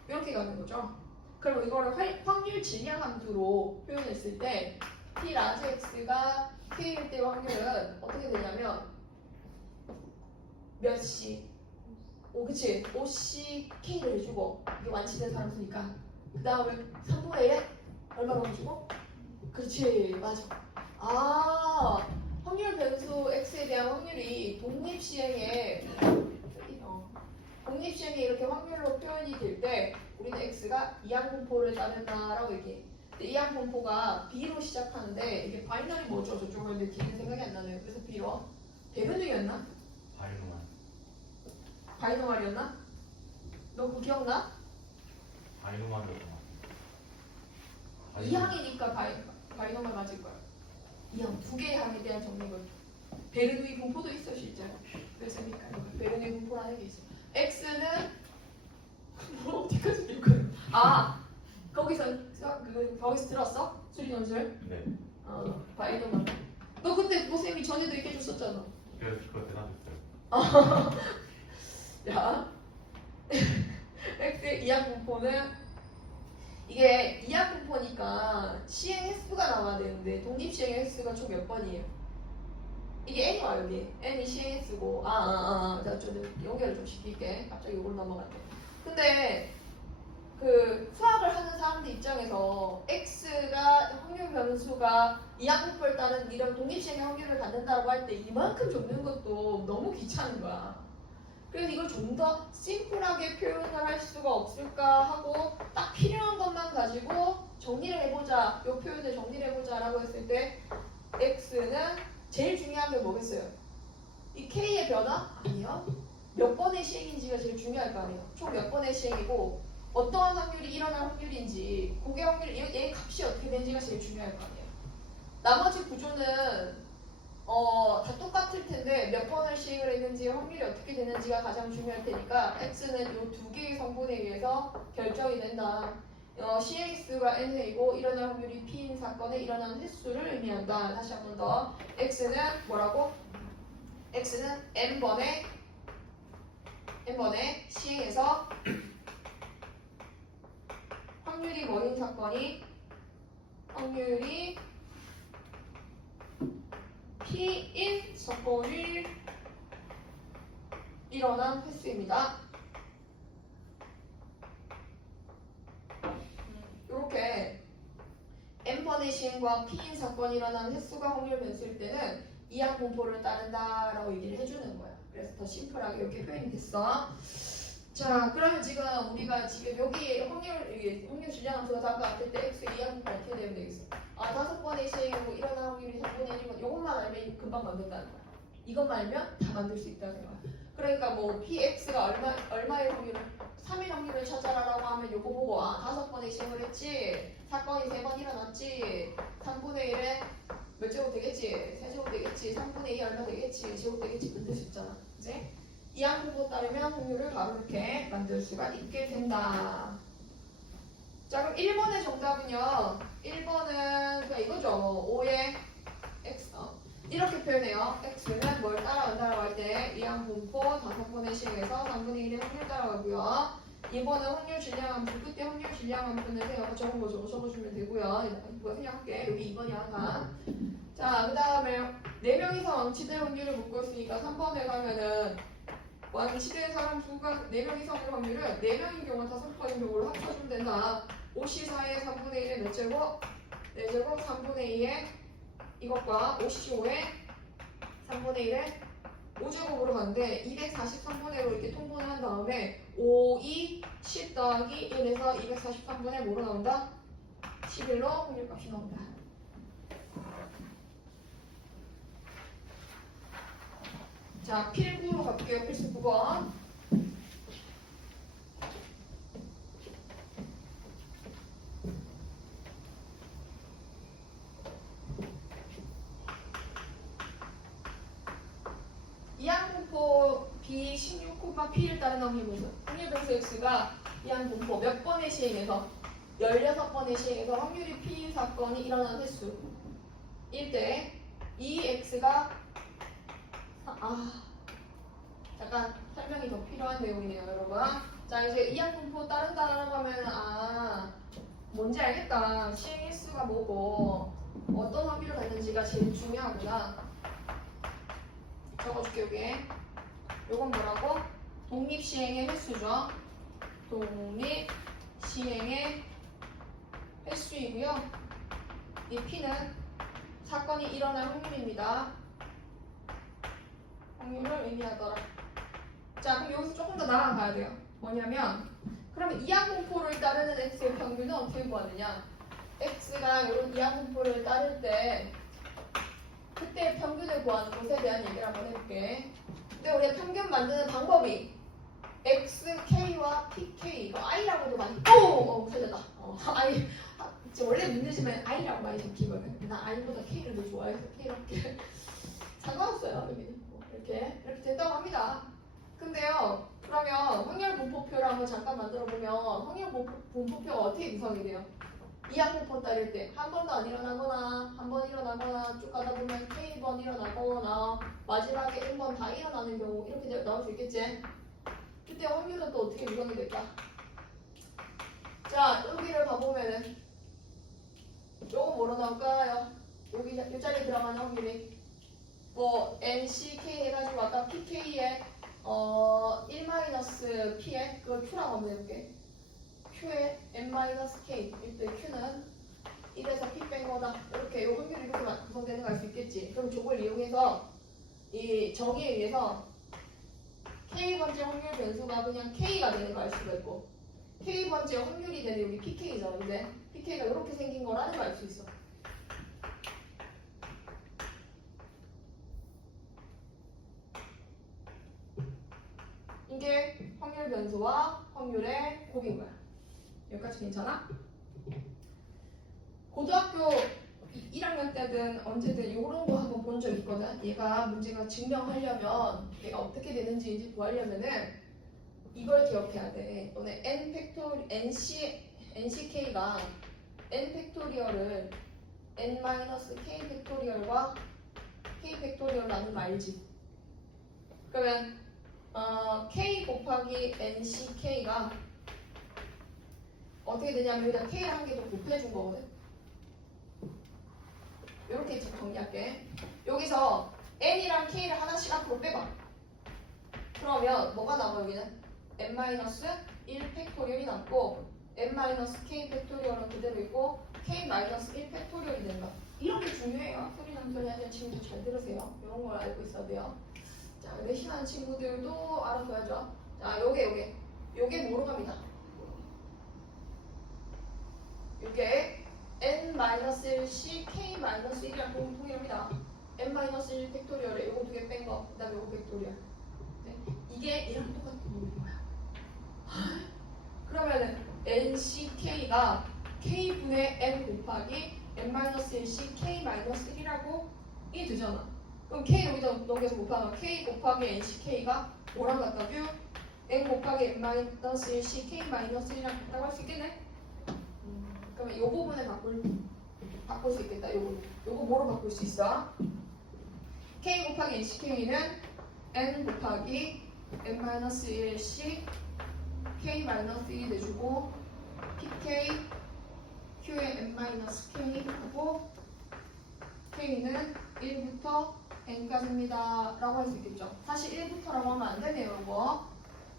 이렇게 가는 거죠. 그럼 이거를 확률 질량 함수로 표현했을 때 P 라지 X가 K일 때의 확률은 어떻게 되냐면 몇 C? 그치? 5C K를 해주고 이게 완치된 사람 수니까 그 다음에 3분의 1에 얼마나 해주고? 그렇지 맞아. 확률 변수 X에 대한 확률이 독립시행에 이렇게 확률로 표현이 될 때 우리는 X가 이항분포를 따른다라고 얘기해. 근데 이항분포가 B로 시작하는데 이게 바이너리 뭐죠? 저쪽은 근데 D는 생각이 안 나네요. 그래서 B로 대변능이었나? 바이노말이었나? 너 그거 기억나? 바이노말이었던 것 같아요. 이항이니까 바이노말 맞을 거야. 이항 두 개의 항에 대한 정리를. 베르누이 분포도 있어 실제로. 그래서 베르누이 분포라는 게 있어. X는 뭐 어디까지 읽거든? 거기서 들었어? 수리논술? 네. 바이노말. 너 그때 보쌤이 전에도 얘기해 줬었잖아. 그래서 그거 대답했어요. 자, X의 이항분포는 이게 이항분포니까 시행 횟수가 나와야 되는데 독립시행의 횟수가 총 몇 번이에요? 이게 N이 와요 여기. N이 시행 횟수고 자, 좀 연결을 좀 시킬게. 갑자기 이걸 넘어갔네. 근데 그 수학을 하는 사람들 입장에서 X가 확률 변수가 이항분포를 따른 이런 독립시행의 확률을 갖는다고 할 때 이만큼 적는 것도 너무 귀찮은 거야. 그래서 이걸 좀 더 심플하게 표현을 할 수가 없을까 하고 딱 필요한 것만 가지고 정리를 해보자. 이 표현을 정리를 해보자 라고 했을 때 X는 제일 중요한 게 뭐겠어요? 이 K의 변화? 아니요. 몇 번의 시행인지가 제일 중요할 거 아니에요. 총 몇 번의 시행이고 어떠한 확률이 일어날 확률인지 그게 확률, 얘 값이 어떻게 되는지가 제일 중요할 거 아니에요. 나머지 구조는 다 똑같을 텐데 몇 번을 시행을 했는지 확률이 어떻게 되는지가 가장 중요할 테니까 X는 이 두 개의 성분에 의해서 결정이 된다. 시행 횟수가 N회이고 일어날 확률이 P인 사건에 일어나는 횟수를 의미한다. 다시 한 번 더. X는 뭐라고? x는 n번의 시행에서 확률이 뭐인 사건이 P인 사건이 일어난 횟수입니다. 이렇게 n번의 시행과 P인 사건이 일어난 횟수가 확률 변수일 때는 이항 분포를 따른다라고 얘기를 해주는 거야. 그래서 더 심플하게 이렇게 표현이 됐어. 자, 그러면 지금 우리가 지금 여기 확률 질량함수가 아까 같을 때 x 이항 분포 어떻게 되면 되겠어? 아, 5번의 시행으로 일어난 확률이 3분의 1이면 이것만 알면 금방 만든다는 거야. 이것만 알면 다 만들 수 있다는 거야. 그러니까 뭐 px가 얼마의 확률을 3의 확률을 찾아라라고 하면 요거 보고 5번의 시행을 했지, 사건이 3번 일어났지, 3분의 1에 몇 제곱 되겠지, 세제곱 되겠지, 3분의 2 얼마 되겠지, 제곱 되겠지, 만들 수 있잖아. 그치? 이항 분포 따르면 확률을 바로 이렇게 만들 수가 있게 된다. 자, 그럼 1번의 정답은요. 1번은 그냥 이거죠. 5의 x. 이렇게 표현해요. x는 뭘 따라간다라고 할 때 이항 분포 5번의 시행에서 3분의 1의 확률 따라가고요. 2번은 확률 질량함수, 그때 확률 질량함수는 그냥 적은 거 적어주면 되고요. 이거 생략할게. 여기 2번이 하나. 자, 그 다음에 4명이서 왕치될 확률을 묻고 있으니까 3번에 가면은 왕치된 사람 수가 4명이서 될 확률은 4명인 경우는 5번인 경우로 합쳐주면 된다. 54의 3분의 1의 몇 제곱? 4제곱 3분의 2의 이것과 55의 3분의 1의 5제곱으로 가는데 243분의 1로 이렇게 통분을 한 다음에 5, 2, 10 더하기 1에서 243분의 뭐로 나온다? 11로 확률값이 나온다. 자, 필구로 갈게요. 필수 9번. 이항분포 B16, P를 따르는 확률변수. 확률변수 X가 이항분포 몇 번의 시행에서 16번의 시행에서 확률이 P인 사건이 일어난 횟수 일 때 이 X가 약간 설명이 더 필요한 내용이네요, 여러분. 자, 이제 이항분포 따른다라고 하면 뭔지 알겠다. 시행 횟수가 뭐고 어떤 확률을 갖는지가 제일 중요하구나. 적어줄게. 여기 요건 뭐라고? 독립시행의 횟수죠. 독립시행의 횟수이고요. 이 P는 사건이 일어날 확률입니다. 확률을 의미하더라. 자, 그럼 여기서 조금 더 나아가야 돼요. 뭐냐면 그러면 이항분포를 따르는 X의 평균은 어떻게 구하느냐? X가 이런 이항분포를 따를 때 그때 평균을 구하는 것에 대한 얘기를 한번 해볼게. 근데 우리가 평균 만드는 방법이 XK와 PK, I라고도 많이 틀렸다. I 원래 문제지만 I라고 많이 적히거든. 나 I보다 K를 더 좋아해서 K롭게 상관없어요. 이렇게 된다고 합니다. 근데요, 그러면 확률 분포표를 한번 잠깐 만들어 보면 확률 분포표가 어떻게 구성이 돼요? 이항분포 따를 때 한 번도 안 일어나거나 한 번 일어나거나 쭉 가다 보면 K번 일어나거나 마지막에 1번 다 일어나는 경우 이렇게 나올 수 있겠지? 그때 확률은 또 어떻게 구성이 될까? 자, 여기를 봐보면은 요거 뭐로 나올까요? 여기 이 자리에 들어가는 확률이 뭐 NCK 해가지고 아까 PK에 1-P에 그걸 Q라고 한번 해볼게. Q에 N-K 이때 Q는 1에서 P 뺀 거다. 이렇게 요 확률이 이렇게 구성되는 거 알 수 있겠지. 그럼 저걸 이용해서 이 정의에 의해서 K번째 확률 변수가 그냥 K가 되는 거 알 수가 있고 K번째 확률이 되는 여기 PK잖아. 근데 PK가 이렇게 생긴 거라는 걸 알 수 있어. 이게 확률 변수와 확률의 곱인 거야. 여기까지 괜찮아? 고등학교 1학년 때든 언제든 이런 거 한번 본 적 있거든. 얘가 문제가 증명하려면 얘가 어떻게 되는지 이제 구하려면은 이걸 기억해야 돼. 너네 NCK가 N 팩토리얼을 N-K 팩토리얼과 K 팩토리얼 나누면 알지? 그러면 K 곱하기 NCK가 어떻게 되냐면 여기다 K를 한 개 더 곱해준 거거든. 이렇게 지금 정리할게. 여기서 N이랑 K를 하나씩 앞으로 빼봐. 그러면 뭐가 남아 여기는? n-1 팩토리얼이 남고 n-k 팩토리얼은 그대로 있고 k-1 팩토리얼이 된다. 이런 게 중요해요. 소리 나는 소리 하는 친구들 잘 들으세요. 이런 걸 알고 있어야 돼요. 자, 내신하는 친구들도 알아둬야죠. 자, 요게 뭐로 갑니다. 요게 n-1c k-1이랑 공통이랍니다. n-1 팩토리얼에 요거 두 개 뺀 거, 그 다음에 요거 팩토리얼. 네? 이게 얘랑 똑같은 놈인 거야. 그러면은 NCK가 K분의 N 곱하기 N-1C K-1이라고 이게 되잖아. 그럼 K 여기다 넘겨서 곱하면 K 곱하기 NCK가 뭐랑 같다뷰? N 곱하기 N-1C K-1이랑 같다고 할 수 있겠네? 그러면 이 부분을 바꿀 수 있겠다. 요거 뭐로 바꿀 수 있어? K 곱하기 NCK는 N 곱하기 N-1C K-1이 내주고 PK Q의 N-K 하고 K는 1부터 N까지입니다 라고 할 수 있겠죠. 사실 1부터라고 하면 안 되네요. 이거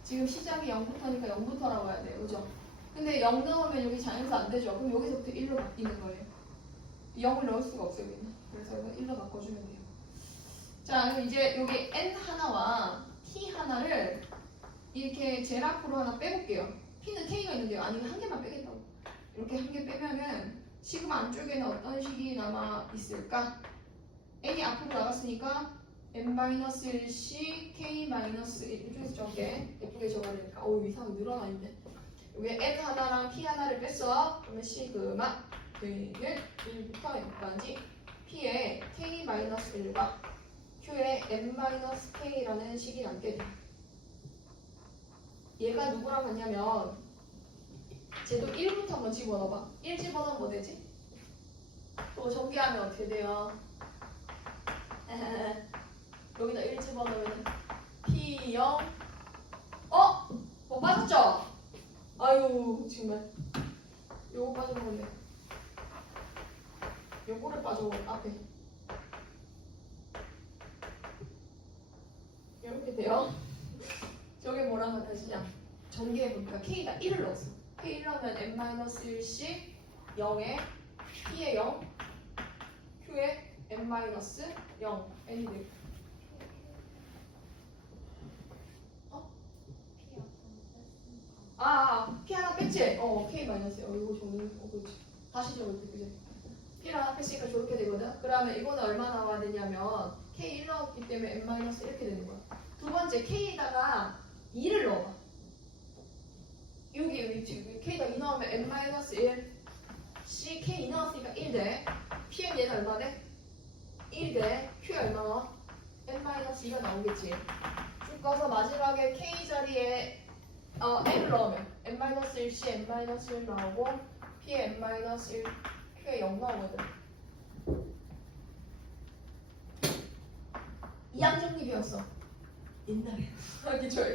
지금 시작이 0부터니까 0부터라고 해야 돼요. 그죠? 근데 0 넣으면 여기 자연수 안 되죠. 그럼 여기서부터 1로 바뀌는 거예요. 0을 넣을 수가 없어요. 여기는. 그래서 이거 1로 바꿔주면 돼요. 자, 그럼 이제 여기 N 하나와 T 하나를 이렇게 제일 앞으로 하나 빼볼게요. P는 K가 있는데요. 아니, 한 개만 빼겠다고. 이렇게 한 개 빼면은 시그마 안쪽에는 어떤 식이 남아 있을까? N이 앞으로 나갔으니까 N-1C K-1 이쪽에서 적게 예쁘게 적어야 되니까 이상하게 늘어나 있네. 여기 N 하나랑 P 하나를 뺐어. 그러면 시그마 K는 1부터 N까지 P의 K-1과 Q의 N-K라는 식이 남게 돼. 얘가 누구랑 같냐면 쟤도 1부터 한번 집어넣어봐. 1 집어넣으면 뭐 되지? 또 전개하면 어떻게 돼요? 여기다 1 집어넣으면 P0 뭐 빠졌죠? 아유 정말 요거 빠져먹었네. 요거를 빠져먹었 앞에 이렇게 돼요. 저게 뭐랑 같아지냐? 전개해보니까 K가 1을 넣었어. K 1 넣으면 N-1C 0에 P의 0 Q의 N-0 N이 되고 P 하나 뺐지? K 마이너스 이거 적는 그렇지. 다시 적을 때 그지? P 하나 뺐으니까 저렇게 되거든. 그러면 이거는 얼마 나와야 되냐면 K 1 넣었기 때문에 N- 이렇게 되는 거야. 두 번째 K에다가 2를 넣어봐. 여기 지금 K에다 2 넣으면 N-1 C K 2 넣었으니까 1 돼. Pn 얘는 얼마 돼? 1 돼. Q 얼마 넣어? N-2가 나오겠지. 쭉 가서 마지막에 K 자리에 N을 넣으면 N-1C N-1 나오고 P의 N-1 Q에 0 나오거든. 이항 정립이었어. 옛날에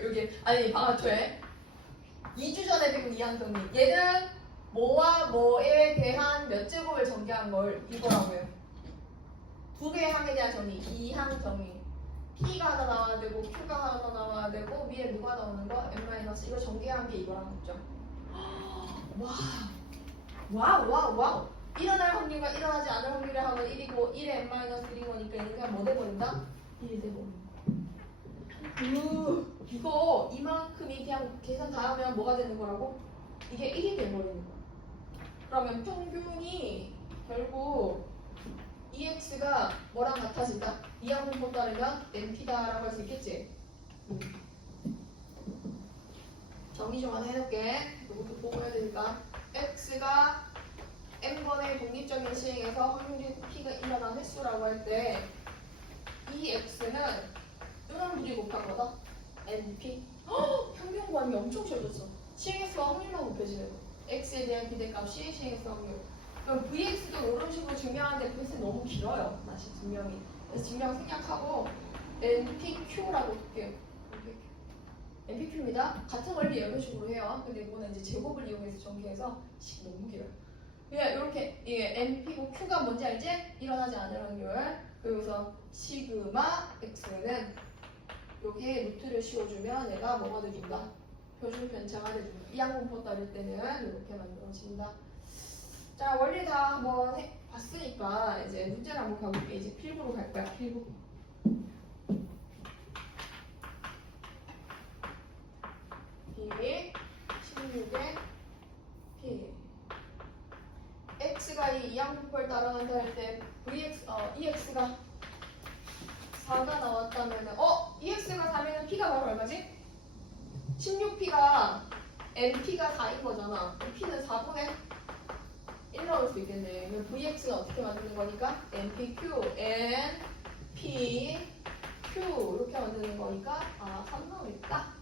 여기 아니 방학 초에 2주 전에 배운 이항 정립. 얘는 뭐와 뭐에 대한 몇 제곱을 전개한 걸 이거라고요. 두 개의 항에 대한 정리, 이항 정리. P가 하나 나와야 되고 Q가 하나 나와야 되고 위에 누가 나오는 거? N- 이거 전개한 게 이거랑 같죠. 와우. 일어날 확률과 일어나지 않을 확률을 하면 1이고 1의 N-1인 거니까 얘는 그냥 뭐 돼버린다? 1이 돼버린다. 이거 이만큼이 그냥 계산 다 하면 뭐가 되는 거라고? 이게 1이 돼버리는 거야. 그러면 평균이 결국 EX가 뭐랑 같아진다? 이항 분법 따르면 NP다라고 할 수 있겠지? 정리 좀 하나 해놓을게. 이것도 보고 해야 되니까 X가 N번의 독립적인 시행에서 확률이 P가 일어난 횟수라고 할 때 이 X는 요놈들이 곱한 거다. NP. 평균 관이 엄청 쉬워졌어. 시행횟수와 확률만 곱해지는 거. X에 대한 기대값이 시행횟수 확률. 그럼 VX도 이런 식으로 증명하는데 VX는 너무 길어요. 사실 증명이. 그래서 증명 생략하고 NPQ라고 볼게요. NPQ입니다. 같은 원리 이런 식으로 해요. 근데 이거는 이제 제곱을 이용해서 전개해서 너무 길어요. 그냥 이렇게 이게 NP고 Q가 뭔지 알지? 일어나지 않을 확률. 그리고서 시그마 X는 여기에 루트를 씌워주면 얘가 뭐가 돼준다? 표준 편차가 돼준다. 이항분포 따를 때는 이렇게 만들어진다. 자, 원리 다 한번 봤으니까 이제 문제를 한번 가볼게. 이제 필구로 갈 거야. 필구. B 16에 P X가 이 이항분포를 따라간다 할 때 EX가 4가 나왔다면은 EX가 4면은 P가 바로 얼마지? 16P가 NP가 4인 거잖아. P는 4분의 1 나올 수 있겠네. 그럼 VX가 어떻게 만드는 거니까? NPQ, NPQ 이렇게 만드는 거니까 3 나오겠다.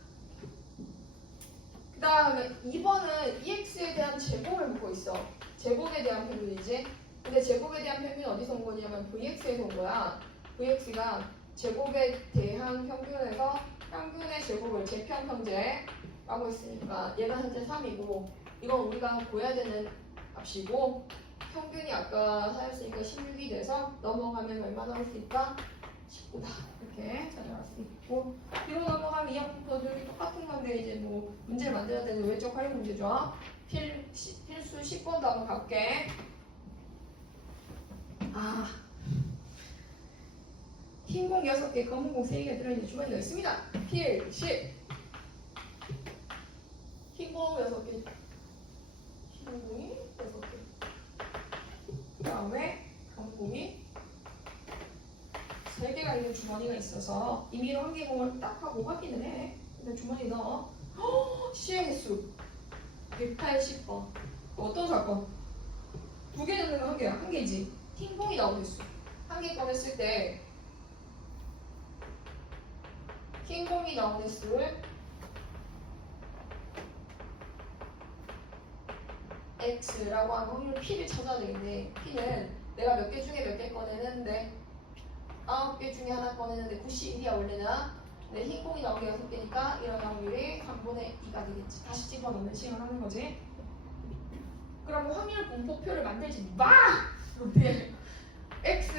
그 다음에 2번은 EX에 대한 제곱을 묻고 있어. 제곱에 대한 평균이지. 근데 제곱에 대한 평균이 어디서 온 거냐면 VX에서 온 거야. VX가 제곱에 대한 평균에서 평균의 제곱을 제평평제라고 했으니까 얘가 현재 3이고 이건 우리가 구해야 되는 값이고 평균이 아까 사였으니까 16이 돼서 넘어가면 얼마 나올 수 있다? 19다. 이렇게 찾아갈 수 있고 뒤로 넘어가면 이항분포들이 똑같은 건데 이제 뭐 문제를 만들어야 되는 외적 활용 문제죠. 필수 10번도 한번 가볼게. 흰 공 6개, 검은 공 3개가 들어있는 주머니가 있습니다. 필10 흰 공 6개, 흰 공이 6개, 그 다음에 검은 공이 3개가 있는 주머니가 있어서 임의로 한 개 공을 딱 하고 확인을 해. 근데 주머니 넣어. 시의 횟수 180번. 어떤 사건? 2개 넣는 거 1개야. 1개지. 흰 공이 나오는 횟수. 1개 꺼냈을 때 흰 공이 나오는 횟수를 X라고 하는 확률 P를 찾아야 되겠네. P는 내가 몇 개 중에 몇 개 꺼내는데 9개 중에 하나 꺼내는데 91이야 원래는. 근데 흰 공이 나온 게 6개니까 이런 확률이 3분의 2가 되겠지. 다시 집어넣는 시행을 하는 거지. 그럼 확률 분포표를 만들지 마! X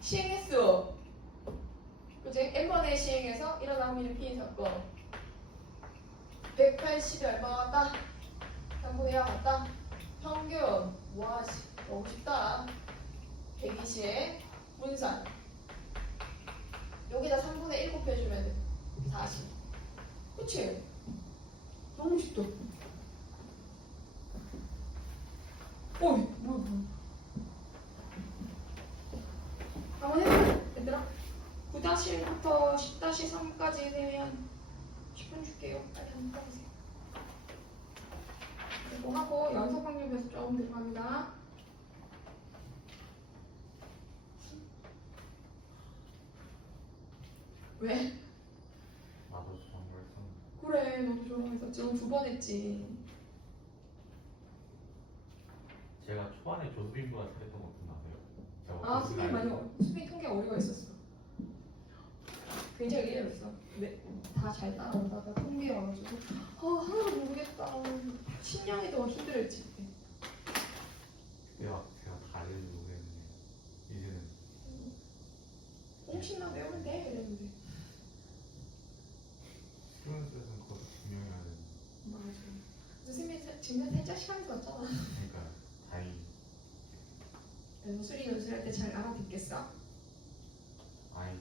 시행횟수 그치? n번의 시행해서 일어난 확률이 P인 사건 180이 얼마 왔다? 3분의 2가 왔다? 평균 와 너무 쉽다. 120 분산 여기다 3분의 1 곱해주면 돼. 40 그치? 너무 쉽다. 어이 뭐야 한번 해봐 얘들아. 9-1부터 10-3까지 되면 10분 줄게요. 빨리 한번 해보세요. 이거 하고 연속 확률 배수 조금 들어갑니다. 왜? 나도 저런 걸 했었는데 그래 너도 저런 거 했어. 지금 2번 했지. 제가 초반에 조수빈보다 잘했던 거 기억나세요? 제가 수빈 통계 어리가 있었어. 굉장히 이해했어. 근데 다 잘 따라오다가 통계 와가지고 하나도 모르겠다. 10년이 동안 힘들었지. 그때 막 제가 다 알려주려고 그랬는데 이제는 꽁신나 배우면 돼 이랬는데. 스튜던스에서는 그것도 증명해야 되는 맞아. 선생님이 지금 살짝 시간이 왔잖아. 그러니까 다행히 수리 연습할 때 잘 알아듣겠어? 아이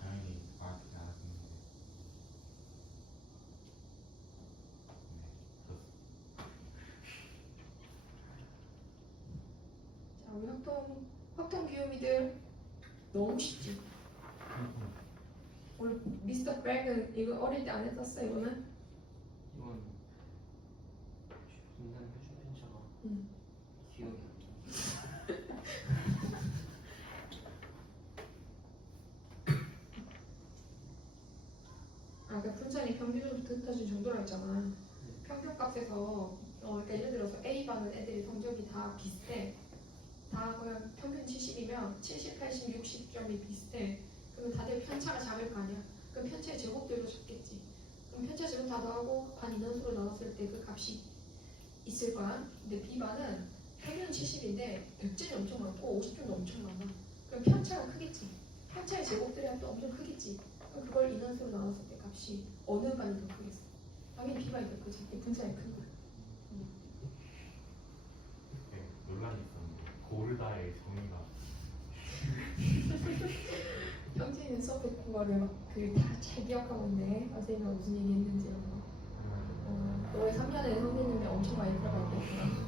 당연히 알아듣긴 알아듣는데 자, 우리 확통 기호미들 너무 쉽지. 우리 미스터 브렉은 이거 어릴 때 안 했었어 이거는? 이건 분산 표준 편차가 응. 기억이 안 나. 아까 분산이 평균으로부터 흩어진 정도라 했잖아. 평균값에서 그러니까 예를 들어서 A반은 애들이 성적이 다 비슷해. 다 그냥 평균 70이면 70, 80, 60점이 비슷해. 그러면 다들 편차가 작을 거 아니야. 그럼 편차의 제곱들도 적겠지. 그럼 편차 제곱 다 더하고 반 인원수로 나눴을 때 그 값이 있을 거야. 근데 B반은 평균 70인데 100점이 엄청 많고 50점도 엄청 많아. 그럼 편차가 크겠지. 편차의 제곱들이 또 엄청 크겠지. 그럼 그걸 인원수로 나눴을 때 값이 어느 반이 더 크겠어? 당연히 B반이 더 크지. 이게 분산이 큰 거야. 네, 논란이 있었는데 고르다의 정의가 형제는 써놓고 거를 그다잘 기억하고 있네. 선생님이 무슨 얘기 했는지 이런 거. 올해 3년에 선생님이 엄청 많이 들어갔겠구나.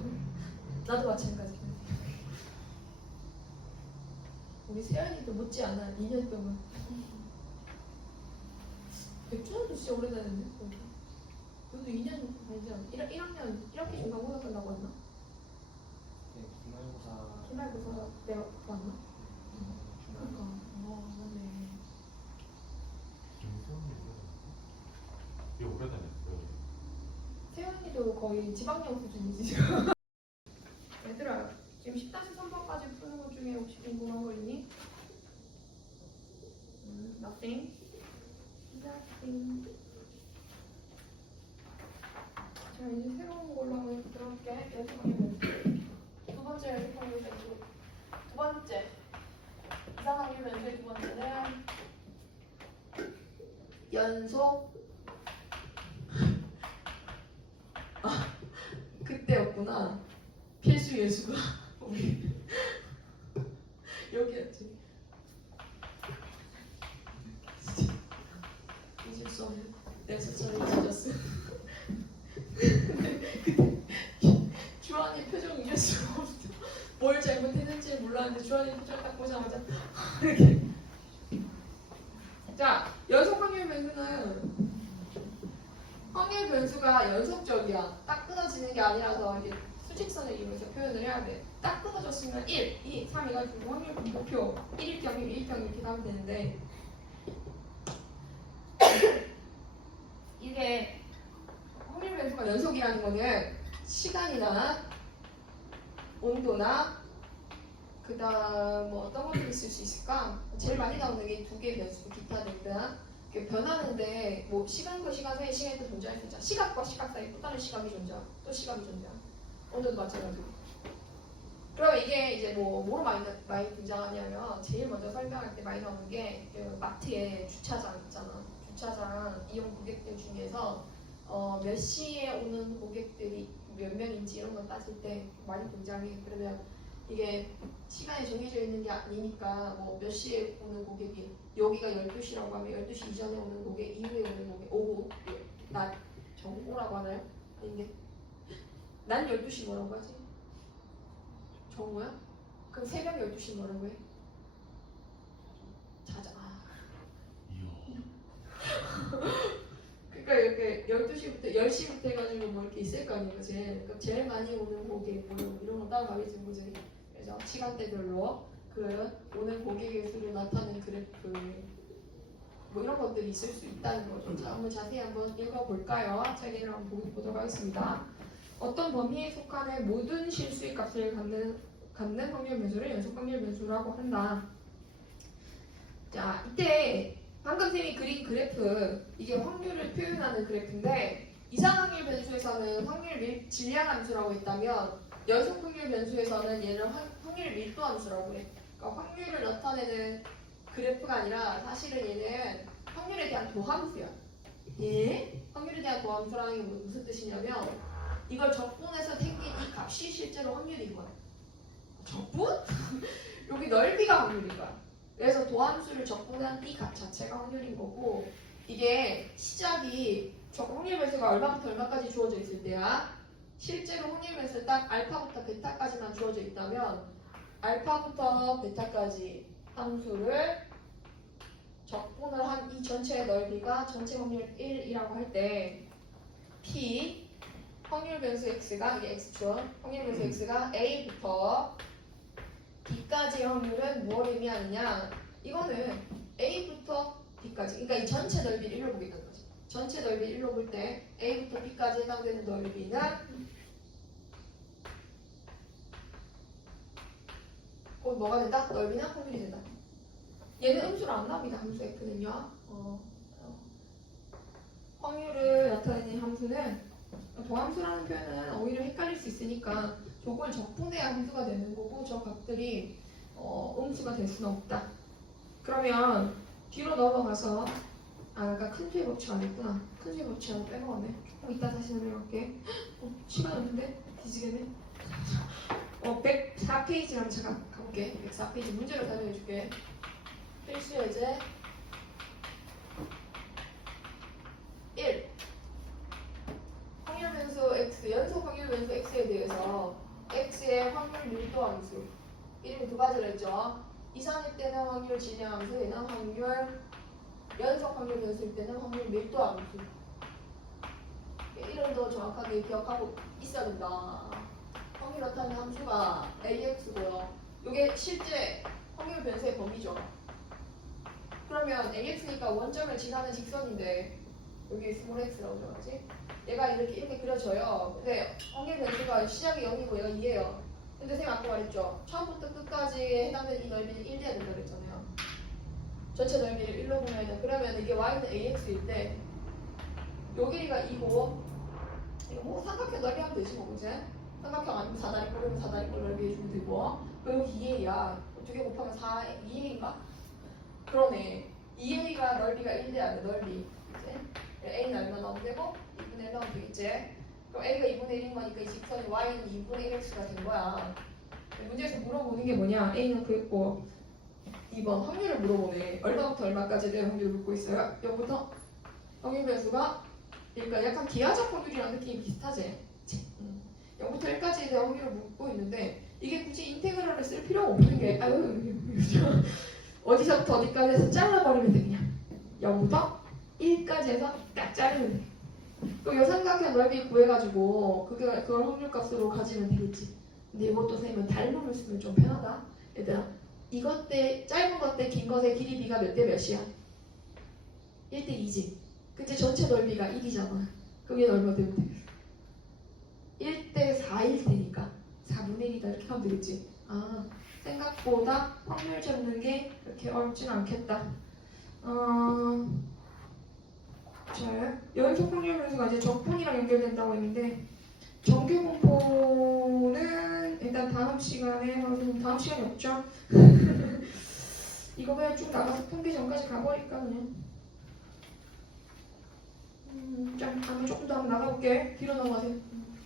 나도 마찬가지야. 우리 세연이도 못지않아 2년 동안. 백준호도 진짜 오래됐는데. 너도 2년 아니잖아. 1학년 1학기 중간고사 끝나고 왔나? 네, 기말고사 기말고사 내가 왔나? 그러니까. 맞네. 김수현이도 꽤 오래 다녔어요. 세연이도 거의 지방령 수준이지. 얘들아, 지금 10-3번까지 푸는 것 중에 혹시 궁금한 거 있니? Nothing. Nothing. 자, 이제 새로운 걸로 한번 들어볼게. 연습하면 두 번째 연습하면 되고 두 번째 이상하게 연습의 두 번째는 연속. 그때였구나. 필수 예수가 우리 여기였지. 잊을 수 없는 내 스스로 잊었어. 주한이 표정 잊을 수가 없어. 뭘 잘못했는지 몰랐는데 주한이 표정 딱 보자마자 이렇게. 자, 연속 확률 변수는 확률 변수가 연속적이야. 딱 끊어지는 게 아니라서 이게 수직선을 이용해서 표현을 해야 돼. 딱 끊어졌으면 1, 2, 3 해가지고 확률 분포표 1일평, 1일평 이렇게 가면 되는데 이게 확률 변수가 연속이라는 거는 시간이나 온도나 그 다음 뭐 어떤 것들이 있을 수 있을까? 제일 많이 나오는 게 두 개의 변수, 기타 등등. 변하는데 뭐 시간과 시간 사이 시간이 또 존재할 수 있잖아. 시각과 시각 사이 또 다른 시각이 존재하고 또 시각이 존재하고 온도도 마찬가지고. 그러면 이게 이제 뭐로 많이 등장하냐면 제일 먼저 설명할 때 많이 나오는 게 그 마트에 주차장 있잖아. 주차장 이용 고객들 중에서 몇 시에 오는 고객들이 몇 명인지 이런 거 따질 때 많이 등장해. 그러면 이게 시간이 정해져 있는 게 아니니까 뭐 몇 시에 오는 고객이 여기가 12시라고 하면 12시 이전에 오는 고객, 이후에 오는 고객, 오후, 낮, 정오라고 하나요? 아닌데 난 12시 뭐라고 하지? 정오야? 그럼 새벽 12시 뭐라고 해? 자자. 그러니까 이렇게 12시부터 10시부터 해가지고 뭐 이렇게 있을 거 아니에요. 그러니까 제일 많이 오는 고객 뭐 이런 거 따라가겠지 뭐지. 그래서 시간대별로 그 오는 고객의 수를 나타내는 그래프 뭐 이런 것들이 있을 수 있다는 거죠. 자, 한번 자세히 한번 읽어볼까요? 책을 한번 보도록 하겠습니다. 어떤 범위에 속하는 모든 실수의 값을 갖는 확률 변수를 연속 확률 변수라고 한다. 자, 이때 방금 쌤이 그린 그래프, 이게 확률을 표현하는 그래프인데 이상확률 변수에서는 확률 질량 함수라고 했다면 연속 확률 변수에서는 얘는 확률 밀도 함수라고 해. 그러니까 확률을 나타내는 그래프가 아니라 사실은 얘는 확률에 대한 도함수야. 예? 확률에 대한 도함수라는 게 무슨 뜻이냐면 이걸 적분해서 생긴 이 값이 실제로 확률인 거야. 적분? 여기 넓이가 확률인 거야. 그래서 도함수를 적분한 이 값 자체가 확률인 거고 이게 시작이 확률 변수가 얼마부터 얼마까지 주어져 있을 때야. 실제로 확률 변수 딱 알파부터 베타까지만 주어져 있다면 알파부터 베타까지 함수를 적분을 한 이 전체의 넓이가 전체 확률 1이라고 할 때 P 확률 변수 x가 이게 x죠. 확률 변수 x가 a부터 b까지의 확률은 무엇을 의미하느냐? 이거는 a부터 b까지. 그러니까 이 전체 넓이를 1로 보겠다는 거지. 전체 넓이 1로 볼 때 a부터 b까지 해당되는 넓이는 곧 뭐가 된다? 넓이나 확률이 된다. 얘는 음수로 안 나옵니다. 함수 F는요. 확률을 나타내는 함수는 도함수라는 표현은 오히려 헷갈릴 수 있으니까 저걸 적분해야 함수가 되는 거고 저 값들이 음수가 될 수는 없다. 그러면 뒤로 넘어가서 아까 큰 수의 법칙 안 했구나. 큰 수의 법칙 하나 빼먹었네. 조금 이따 다시 설명할게. 시간 없는데? 뒤지겠네. 104페이지랑 제가 가볼게. 104페이지 문제로 설명해줄게. 필수 예제 1. 확률 변수 x, 연속 확률 변수 x에 대해서 x의 확률 밀도 함수 이름이 두 가지로 했죠. 이상일 때는 확률 질량 함수, 얘는 확률 연속 확률 변수일 때는 확률 밀도 함수. 이름도 정확하게 기억하고 있어야 된다. 확률 나타내는 함수가 AX고요. 이게 실제 확률 변수의 범위죠. 그러면 AX니까 원점을 지나는 직선인데 여기 스몰 x라고 정하지? 얘가 이렇게 그려져요. 근데 확률 변수가 시작이 0이고 얘가 2예요. 근데 쌤 아까 말했죠. 처음부터 끝까지에 해당되는 이 넓이는 1 돼야 된다고 했잖아요. 전체 넓이를 1로 구해야 돼. 그러면 이게 y는 ax일 때 요 길이가 2고 이거 뭐 삼각형 넓이 하면 되지 뭐 그지? 삼각형 아니면 사다리꼴이면 사다리꼴 넓이 해주면 되고 그리고 2a야. 두 개 곱하면 4, 2a인가? 그러네. 2a가 넓이가 1 돼야 돼. 넓이. 그치? a는 얼마 넣으면 되고 2분의 1 넣으면 되겠지? 그럼 a가 2분의 1인 거니까 이 직선이 y는 2분의 1x가 된 거야. 문제에서 물어보는 게 뭐냐? a는 구했고 2번 확률을 물어보네. 얼마부터 얼마까지에 대한 확률을 묻고 있어요? 여기부터 확률 변수가 그러니까 약간 기하적 확률이랑 느낌이 비슷하지? 0부터 1까지에 대한 확률을 묻고 있는데 이게 굳이 인테그럴을 쓸 필요가 없는 게 어디서부터 어디까지 해서 잘라버리면 돼 그냥 0부터 1까지 해서 딱 자르면 돼. 그럼 요 삼각형 넓이 구해가지고 그걸 확률값으로 가지면 되겠지. 근데 이것도 선생님은 닮음을 쓰면 좀 편하다. 얘들아 이것 때 짧은 것 때 긴 것의 길이 비가 몇 대 몇이야? 1대 2지. 그치 전체 넓이가 1이잖아. 그럼 얘는 얼마 되면 되겠어? 1대 4일 테니까 4분의 1이다 이렇게 하면 되겠지. 아 생각보다 확률 잡는 게 그렇게 어렵진 않겠다. 자, 연속 확률 변수가 이제 적분이랑 연결된다고 했는데 정규 분포는 일단 다음 시간에 다음 시간이 없죠. 이거 그냥 쭉 나가서 통계 전까지 가버릴까 그냥. 좀 다음에 조금 더 한번 나가볼게. 뒤로 넘어가세요.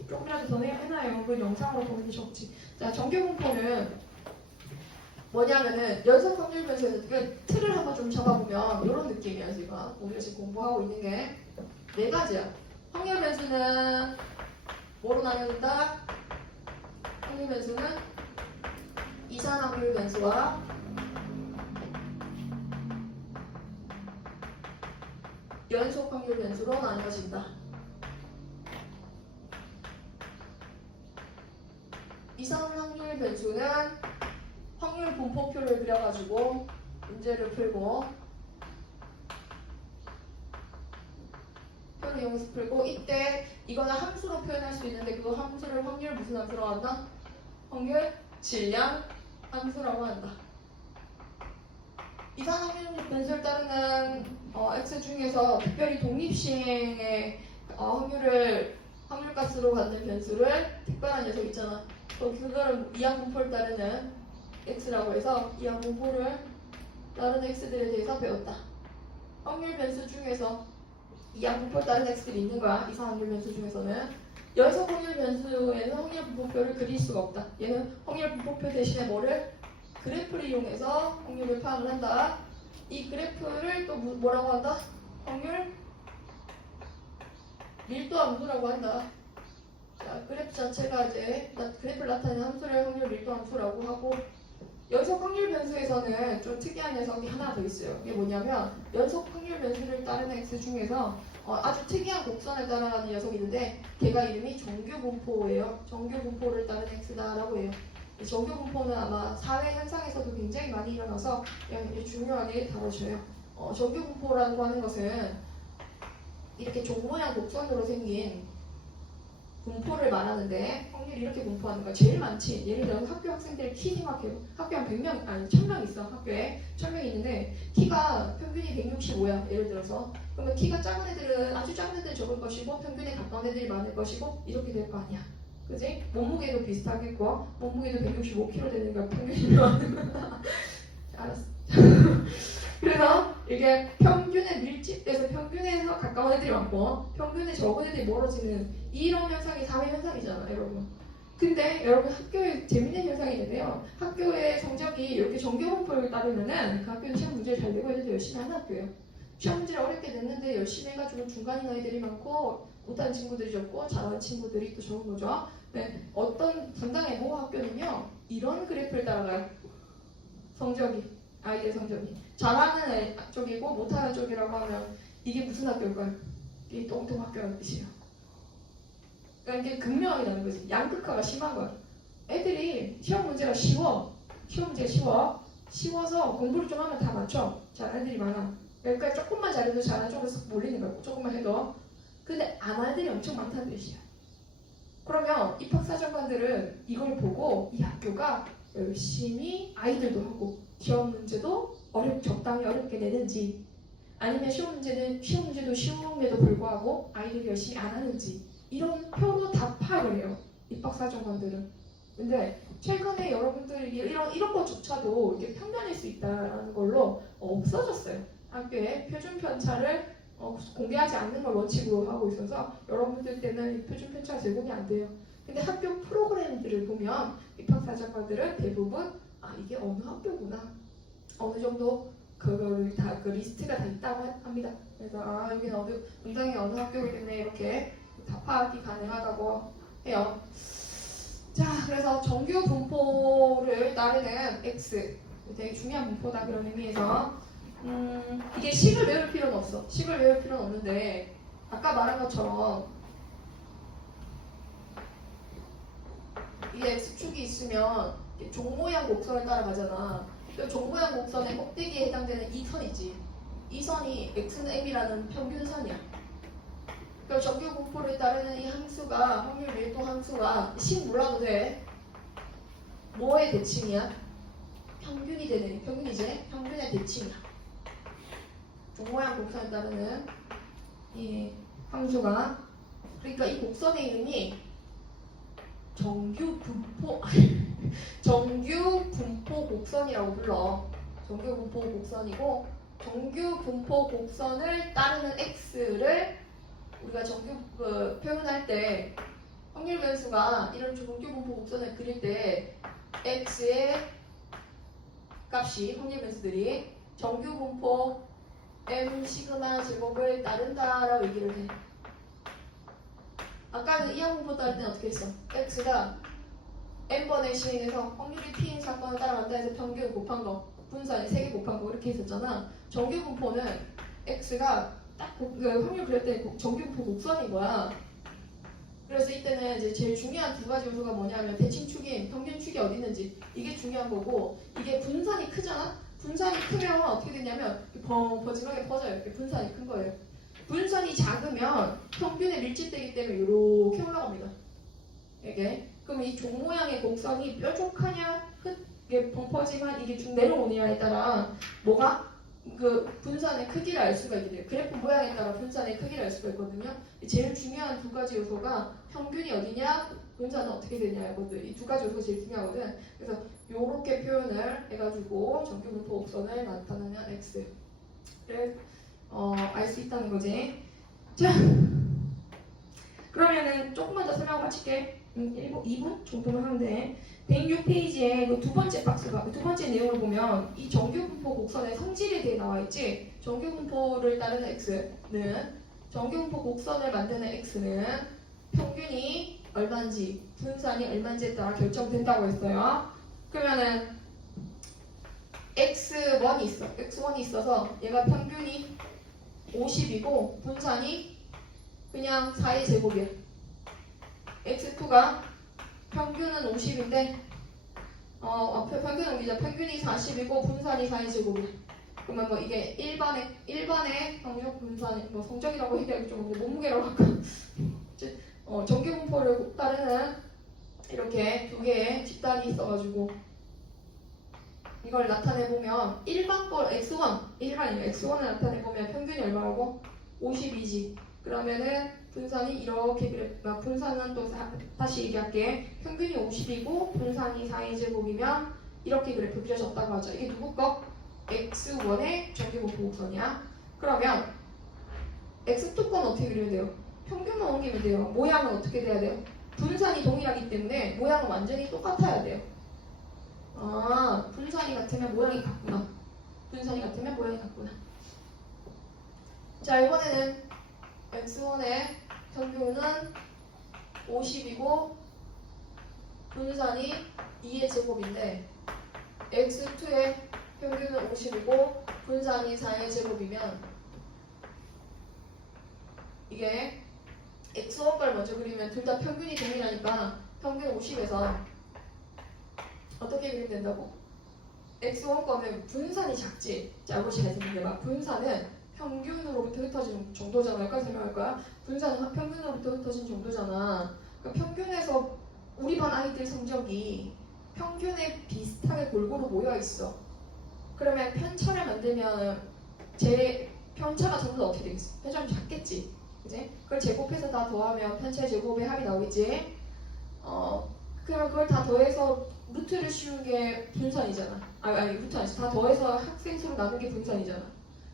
조금이라도 더 해놔요. 그 영상으로 보는 게 적지. 자, 정규 분포는 뭐냐면은 연속 확률 변수에서 틀을 한번 좀 잡아보면 이런 느낌이야 지금. 우리가 지금 공부하고 있는 게 네 가지야. 확률 변수는 뭐로 나뉘는다? 확률 변수는 이산 확률 변수와 연속 확률 변수로 나뉘어진다. 이산 확률 변수는 확률 분포표를 그려가지고 문제를 풀고 표를 이용해서 풀고 이때 이거는 함수로 표현할 수 있는데 그 함수를 확률 무슨 함수라고 한다? 확률 질량 함수라고 한다. 이산 확률 변수를 따르는 x 중에서 특별히 독립시행의 확률값으로 갖는 변수를 특별한 녀석 있잖아. 그거를 이항 분포를 따르는 x라고 해서 이항 분포를 따르는 x들에 대해서 배웠다. 확률 변수 중에서 이항 분포를 따르는 x들이 있는 거야. 이산 확률 변수 중에서는 연속 확률 변수에는 확률 분포표를 그릴 수가 없다. 얘는 확률 분포표 대신에 뭐를? 그래프를 이용해서 확률을 파악을 한다. 이 그래프를 또 뭐라고 한다? 확률 밀도 함수라고 한다. 자, 그래프 자체가 이제 그래프를 나타내는 함수를 확률 밀도 함수라고 하고 연속 확률 변수에서는 좀 특이한 녀석이 하나 더 있어요. 이게 뭐냐면 연속 확률 변수를 따르는 x 중에서 아주 특이한 곡선을 따라가는 녀석이 있는데 걔가 이름이 정규 분포예요. 정규 분포를 따르는 x다라고 해요. 정규 분포는 아마 사회 현상에서도 굉장히 많이 일어나서 굉장히 중요하게 다뤄져요. 정규 분포라고 하는 것은 이렇게 종 모양 곡선으로 생긴 분포를 말하는데 확률이 이렇게 분포하는 거야. 제일 많지. 예를 들어서 학교 학생들 키 생각해요. 학교 한 100명, 아니 1000명 있어. 학교에 1000명 있는데 키가 평균이 165야. 예를 들어서. 그러면 키가 작은 애들은 아주 작은 애들이 적을 것이고 평균에 가까운 애들이 많을 것이고 이렇게 될 거 아니야. 그지? 몸무게도 비슷하겠고 몸무게도 165kg 되는 거야. 평균이면. 알았어. 그래서 이게 평균에 밀집돼서 평균에서 가까운 애들이 많고 평균에 적은 애들이 멀어지는 이런 현상이 사회 현상이잖아, 여러분. 근데 여러분 학교에 재밌는 현상이 있는데요. 학교의 성적이 이렇게 정규분포를 따르면은 그 학교는 시험 문제를 잘 내고 애들도 열심히 하는 학교예요. 시험 문제를 어렵게 냈는데 열심히 해가지고 중간인 아이들이 많고 못하는 친구들이 적고 잘하는 친구들이 또 적은 거죠. 네, 어떤 분당의 모 학교는요 이런 그래프를 따라가요. 성적이 아이들 성적이 잘하는 애 쪽이고 못하는 쪽이라고 하면 이게 무슨 학교일까요? 이게 똥똥 학교라는 뜻이에요. 그러니까 이게 극명하게 나는 거지. 양극화가 심한 거야. 애들이 시험 문제가 쉬워. 시험 문제가 쉬워서 공부를 좀 하면 다 맞춰. 잘하는 애들이 많아. 그러니까 조금만 잘해도 잘하는 쪽으로 쓱 몰리는 거야. 조금만 해도. 근데 안 하는 애들이 엄청 많다는 뜻이야. 그러면 입학사정관들은 이걸 보고 이 학교가 열심히 아이들도 하고 시험 문제도 적당히 어렵게 내는지 아니면 시험 문제도 쉬움에도 불구하고 아이들이 열심히 안 하는지 이런 표로 다 파악을 해요. 입학사정관들은. 근데 최근에 여러분들이 이런 것조차도 이렇게 평면일 수 있다는 걸로 없어졌어요. 학교에 표준 편차를 공개하지 않는 걸 원칙으로 하고 있어서 여러분들 때는 표준 편차가 제공이 안 돼요. 근데 학교 프로그램들을 보면 입학사정관들은 대부분 이게 어느 학교구나 어느 정도 그거를 다 그 리스트가 다 있다고 합니다. 그래서 여기는 분당이 어느 학교이기 때문에 이렇게 다 파악이 가능하다고 해요. 자, 그래서 정규 분포를 따르는 X 되게 중요한 분포다 그런 의미에서 이게 식을 외울 필요는 없어. 식을 외울 필요는 없는데 아까 말한 것처럼 이 X축이 있으면 종 모양 곡선을 따라가잖아. 그 종 모양 곡선의 꼭대기에 해당되는 이 선이지. 이 선이 X는 M이라는 평균선이야. 그러니까 정규 분포를 따르는 이 함수가 확률 밀도 함수가 식 몰라도 돼. 뭐의 대칭이야? 평균이 되는 평균이지. 평균의 대칭이야. 종 모양 곡선에 따르는 이 함수가 그러니까 이 곡선의 이름이 정규 분포 곡선이라고 불러. 정규 분포 곡선이고 정규 분포 곡선을 따르는 x를 우리가 표현할 때 확률 변수가 이런 정규 분포 곡선을 그릴 때 x의 값이 확률 변수들이 정규 분포 m 시그마 제곱을 따른다라고 얘기를 해. 아까는 이항분포 따를 때는 어떻게 했어? x가 n번의 시행에서 확률이 p인 사건을 따라간다 해서 평균 곱한 거, 분산이 3개 곱한 거 이렇게 했었잖아. 정규 분포는 x가 딱 확률 그릴 때 정규 분포 곡선인 거야. 그래서 이때는 이제 제일 중요한 두 가지 요소가 뭐냐면 대칭축인 평균축이 어디 있는지 이게 중요한 거고 이게 분산이 크잖아? 분산이 크면 어떻게 되냐면 버짐하게 퍼져요. 이렇게 분산이 큰 거예요. 분산이 작으면 평균에 밀집되기 때문에 이렇게 올라갑니다. 이게 그럼 이 종 모양의 곡선이 뾰족하냐 이게 벙퍼지만 이게 쭉 내려오느냐에 따라 뭐가 그 분산의 크기를 알 수가 있게 돼요. 그래프 모양에 따라 분산의 크기를 알 수가 있거든요. 제일 중요한 두 가지 요소가 평균이 어디냐, 분산은 어떻게 되냐거든. 이 두 가지 요소가 제일 중요하거든. 그래서 요렇게 표현을 해가지고 정규 분포 곡선을 나타내는 x를 알 수 있다는 거지. 자, 그러면은 조금만 더 설명을 마칠게. 2분 정도만 하는데 106페이지에 그 두 번째 박스가 두 번째 내용을 보면 이 정규 분포 곡선의 성질에 대해 나와 있지. 정규 분포를 따르는 x는 정규 분포 곡선을 만드는 x는 평균이 얼마인지 분산이 얼마인지에 따라 결정된다고 했어요. 그러면은 x1이 있어서 얘가 평균이 50이고 분산이 그냥 4의 제곱이야. x2가 평균은 50인데 평균은 우리죠. 평균이 40이고 분산이 4의 제곱이야. 그러면 뭐 이게 일반의 평균 분산이 뭐 성적이라고 얘기하기 좀 몸무게라고 할까? 정규분포를 따르는 이렇게 두 개의 집단이 있어가지고 이걸 나타내보면 일반 걸 x1, 일반이에요. x1을 나타내보면 평균이 얼마라고? 52지. 그러면은 분산이 이렇게 분산은 또 다시 얘기할게. 평균이 50이고 분산이 4의 제곱이면 이렇게 그래프 그려졌다고 하죠. 이게 누구 거? x1의 정규분포 곡선이야. 그러면 x2 건 어떻게 그려야 돼요? 평균만 옮기면 돼요. 모양은 어떻게 돼야 돼요? 분산이 동일하기 때문에 모양은 완전히 똑같아야 돼요. 아, 분산이 같으면 모양이 같구나. 분산이 같으면 모양이 같구나. 자, 이번에는 x1의 평균은 50이고 분산이 2의 제곱인데 x2의 평균은 50이고 분산이 4의 제곱이면 이게 x1 걸 먼저 그리면 둘 다 평균이 동일하니까 평균 50에서 어떻게 그리면 된다고? x1 거는 분산이 작지. 자, 이거 잘 생각해봐. 분산은 평균으로부터 흩어진 정도잖아. 여기까지 설명할 거야. 분산은 평균으로부터 흩어진 정도잖아. 그러니까 평균에서 우리 반 아이들 성적이 평균에 비슷하게 골고루 모여 있어. 그러면 편차를 만들면 제 편차가 전부 다 어떻게 되겠어? 편차가 작겠지. 그지? 그걸 제곱해서 다 더하면 편차의 제곱의 합이 나오겠지. 그럼 그걸 다 더해서 루트를 씌운 게 분산이잖아. 아니 루트 아니지. 다 더해서 학생 수로 나눈 게 분산이잖아.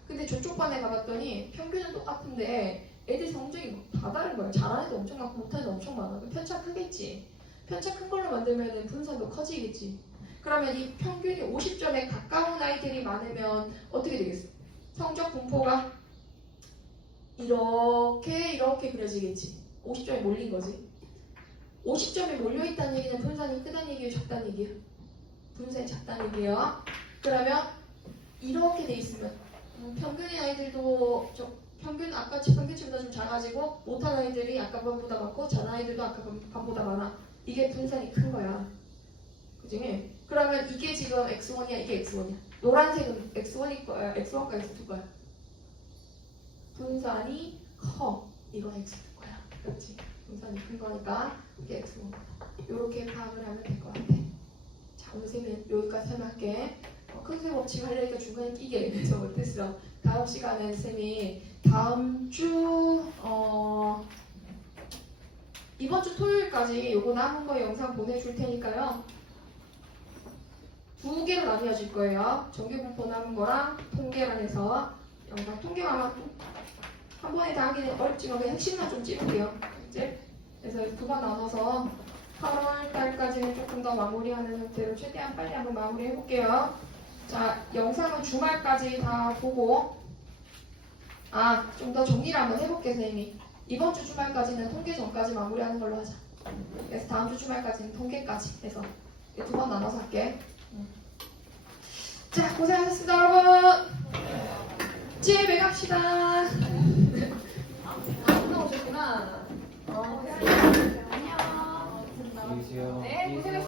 근데 저쪽 반에 가봤더니 평균은 똑같은데 애들 성적이 다 다른 거야. 잘하는 애도 엄청 많고 못하는 애도 엄청 많아. 그럼 편차 크겠지. 편차 큰 걸로 만들면 분산도 커지겠지. 그러면 이 평균이 50점에 가까운 아이들이 많으면 어떻게 되겠어? 성적 분포가 이렇게 그려지겠지. 50점에 몰린 거지. 50점에 몰려있다는 얘기는 분산이 크다는 얘기예요? 작다는 얘기예요? 분산이 작다는 얘기예요. 그러면 이렇게 돼 있으면 평균의 아이들도 평균 아까 평균치보다 좀 작아지고 못한 아이들이 아까 반보다 많고 잘한 아이들도 아까 반보다 많아. 이게 분산이 큰 거야. 그지? 그러면 이게 지금 x1이야, 이게 x1이야. 노란색은 x1일 거야, x1과 x2 거야. 분산이 커. 이건 x2 거야. 그렇지? 분산이 큰 거니까 이게 x1 거야. 이렇게 파악을 하면 될 것 같아. 자, 오늘 쌤은 여기까지 설명할게. 큰세 법칙 하려니까 중간에 끼게 그래서 못했어. 다음 시간에 쌤이 다음 주 이번 주 토요일까지 요거 남은 거 영상 보내줄 테니까요. 두 개로 나뉘어질 거예요. 정규분포 남은 거랑 통계만 해서 영상 통계만 한 번에 다 하기는 어렵지만 그냥 핵심만 좀 찝을게요. 이제 그래서 두 번 나눠서 8월 달까지는 조금 더 마무리하는 상태로 최대한 빨리 한번 마무리 해볼게요. 자, 영상은 주말까지 다 보고 좀 더 정리를 한번 해볼게 선생님이. 이번 주 주말까지는 통계 전까지 마무리하는 걸로 하자. 그래서 다음 주 주말까지는 통계까지 해서 두 번 나눠서 할게. 자, 고생하셨습니다 여러분. 집에 갑시다. 안 나오셨구나. 안녕. 안녕히 계세요. 네, 고생하셨습니다.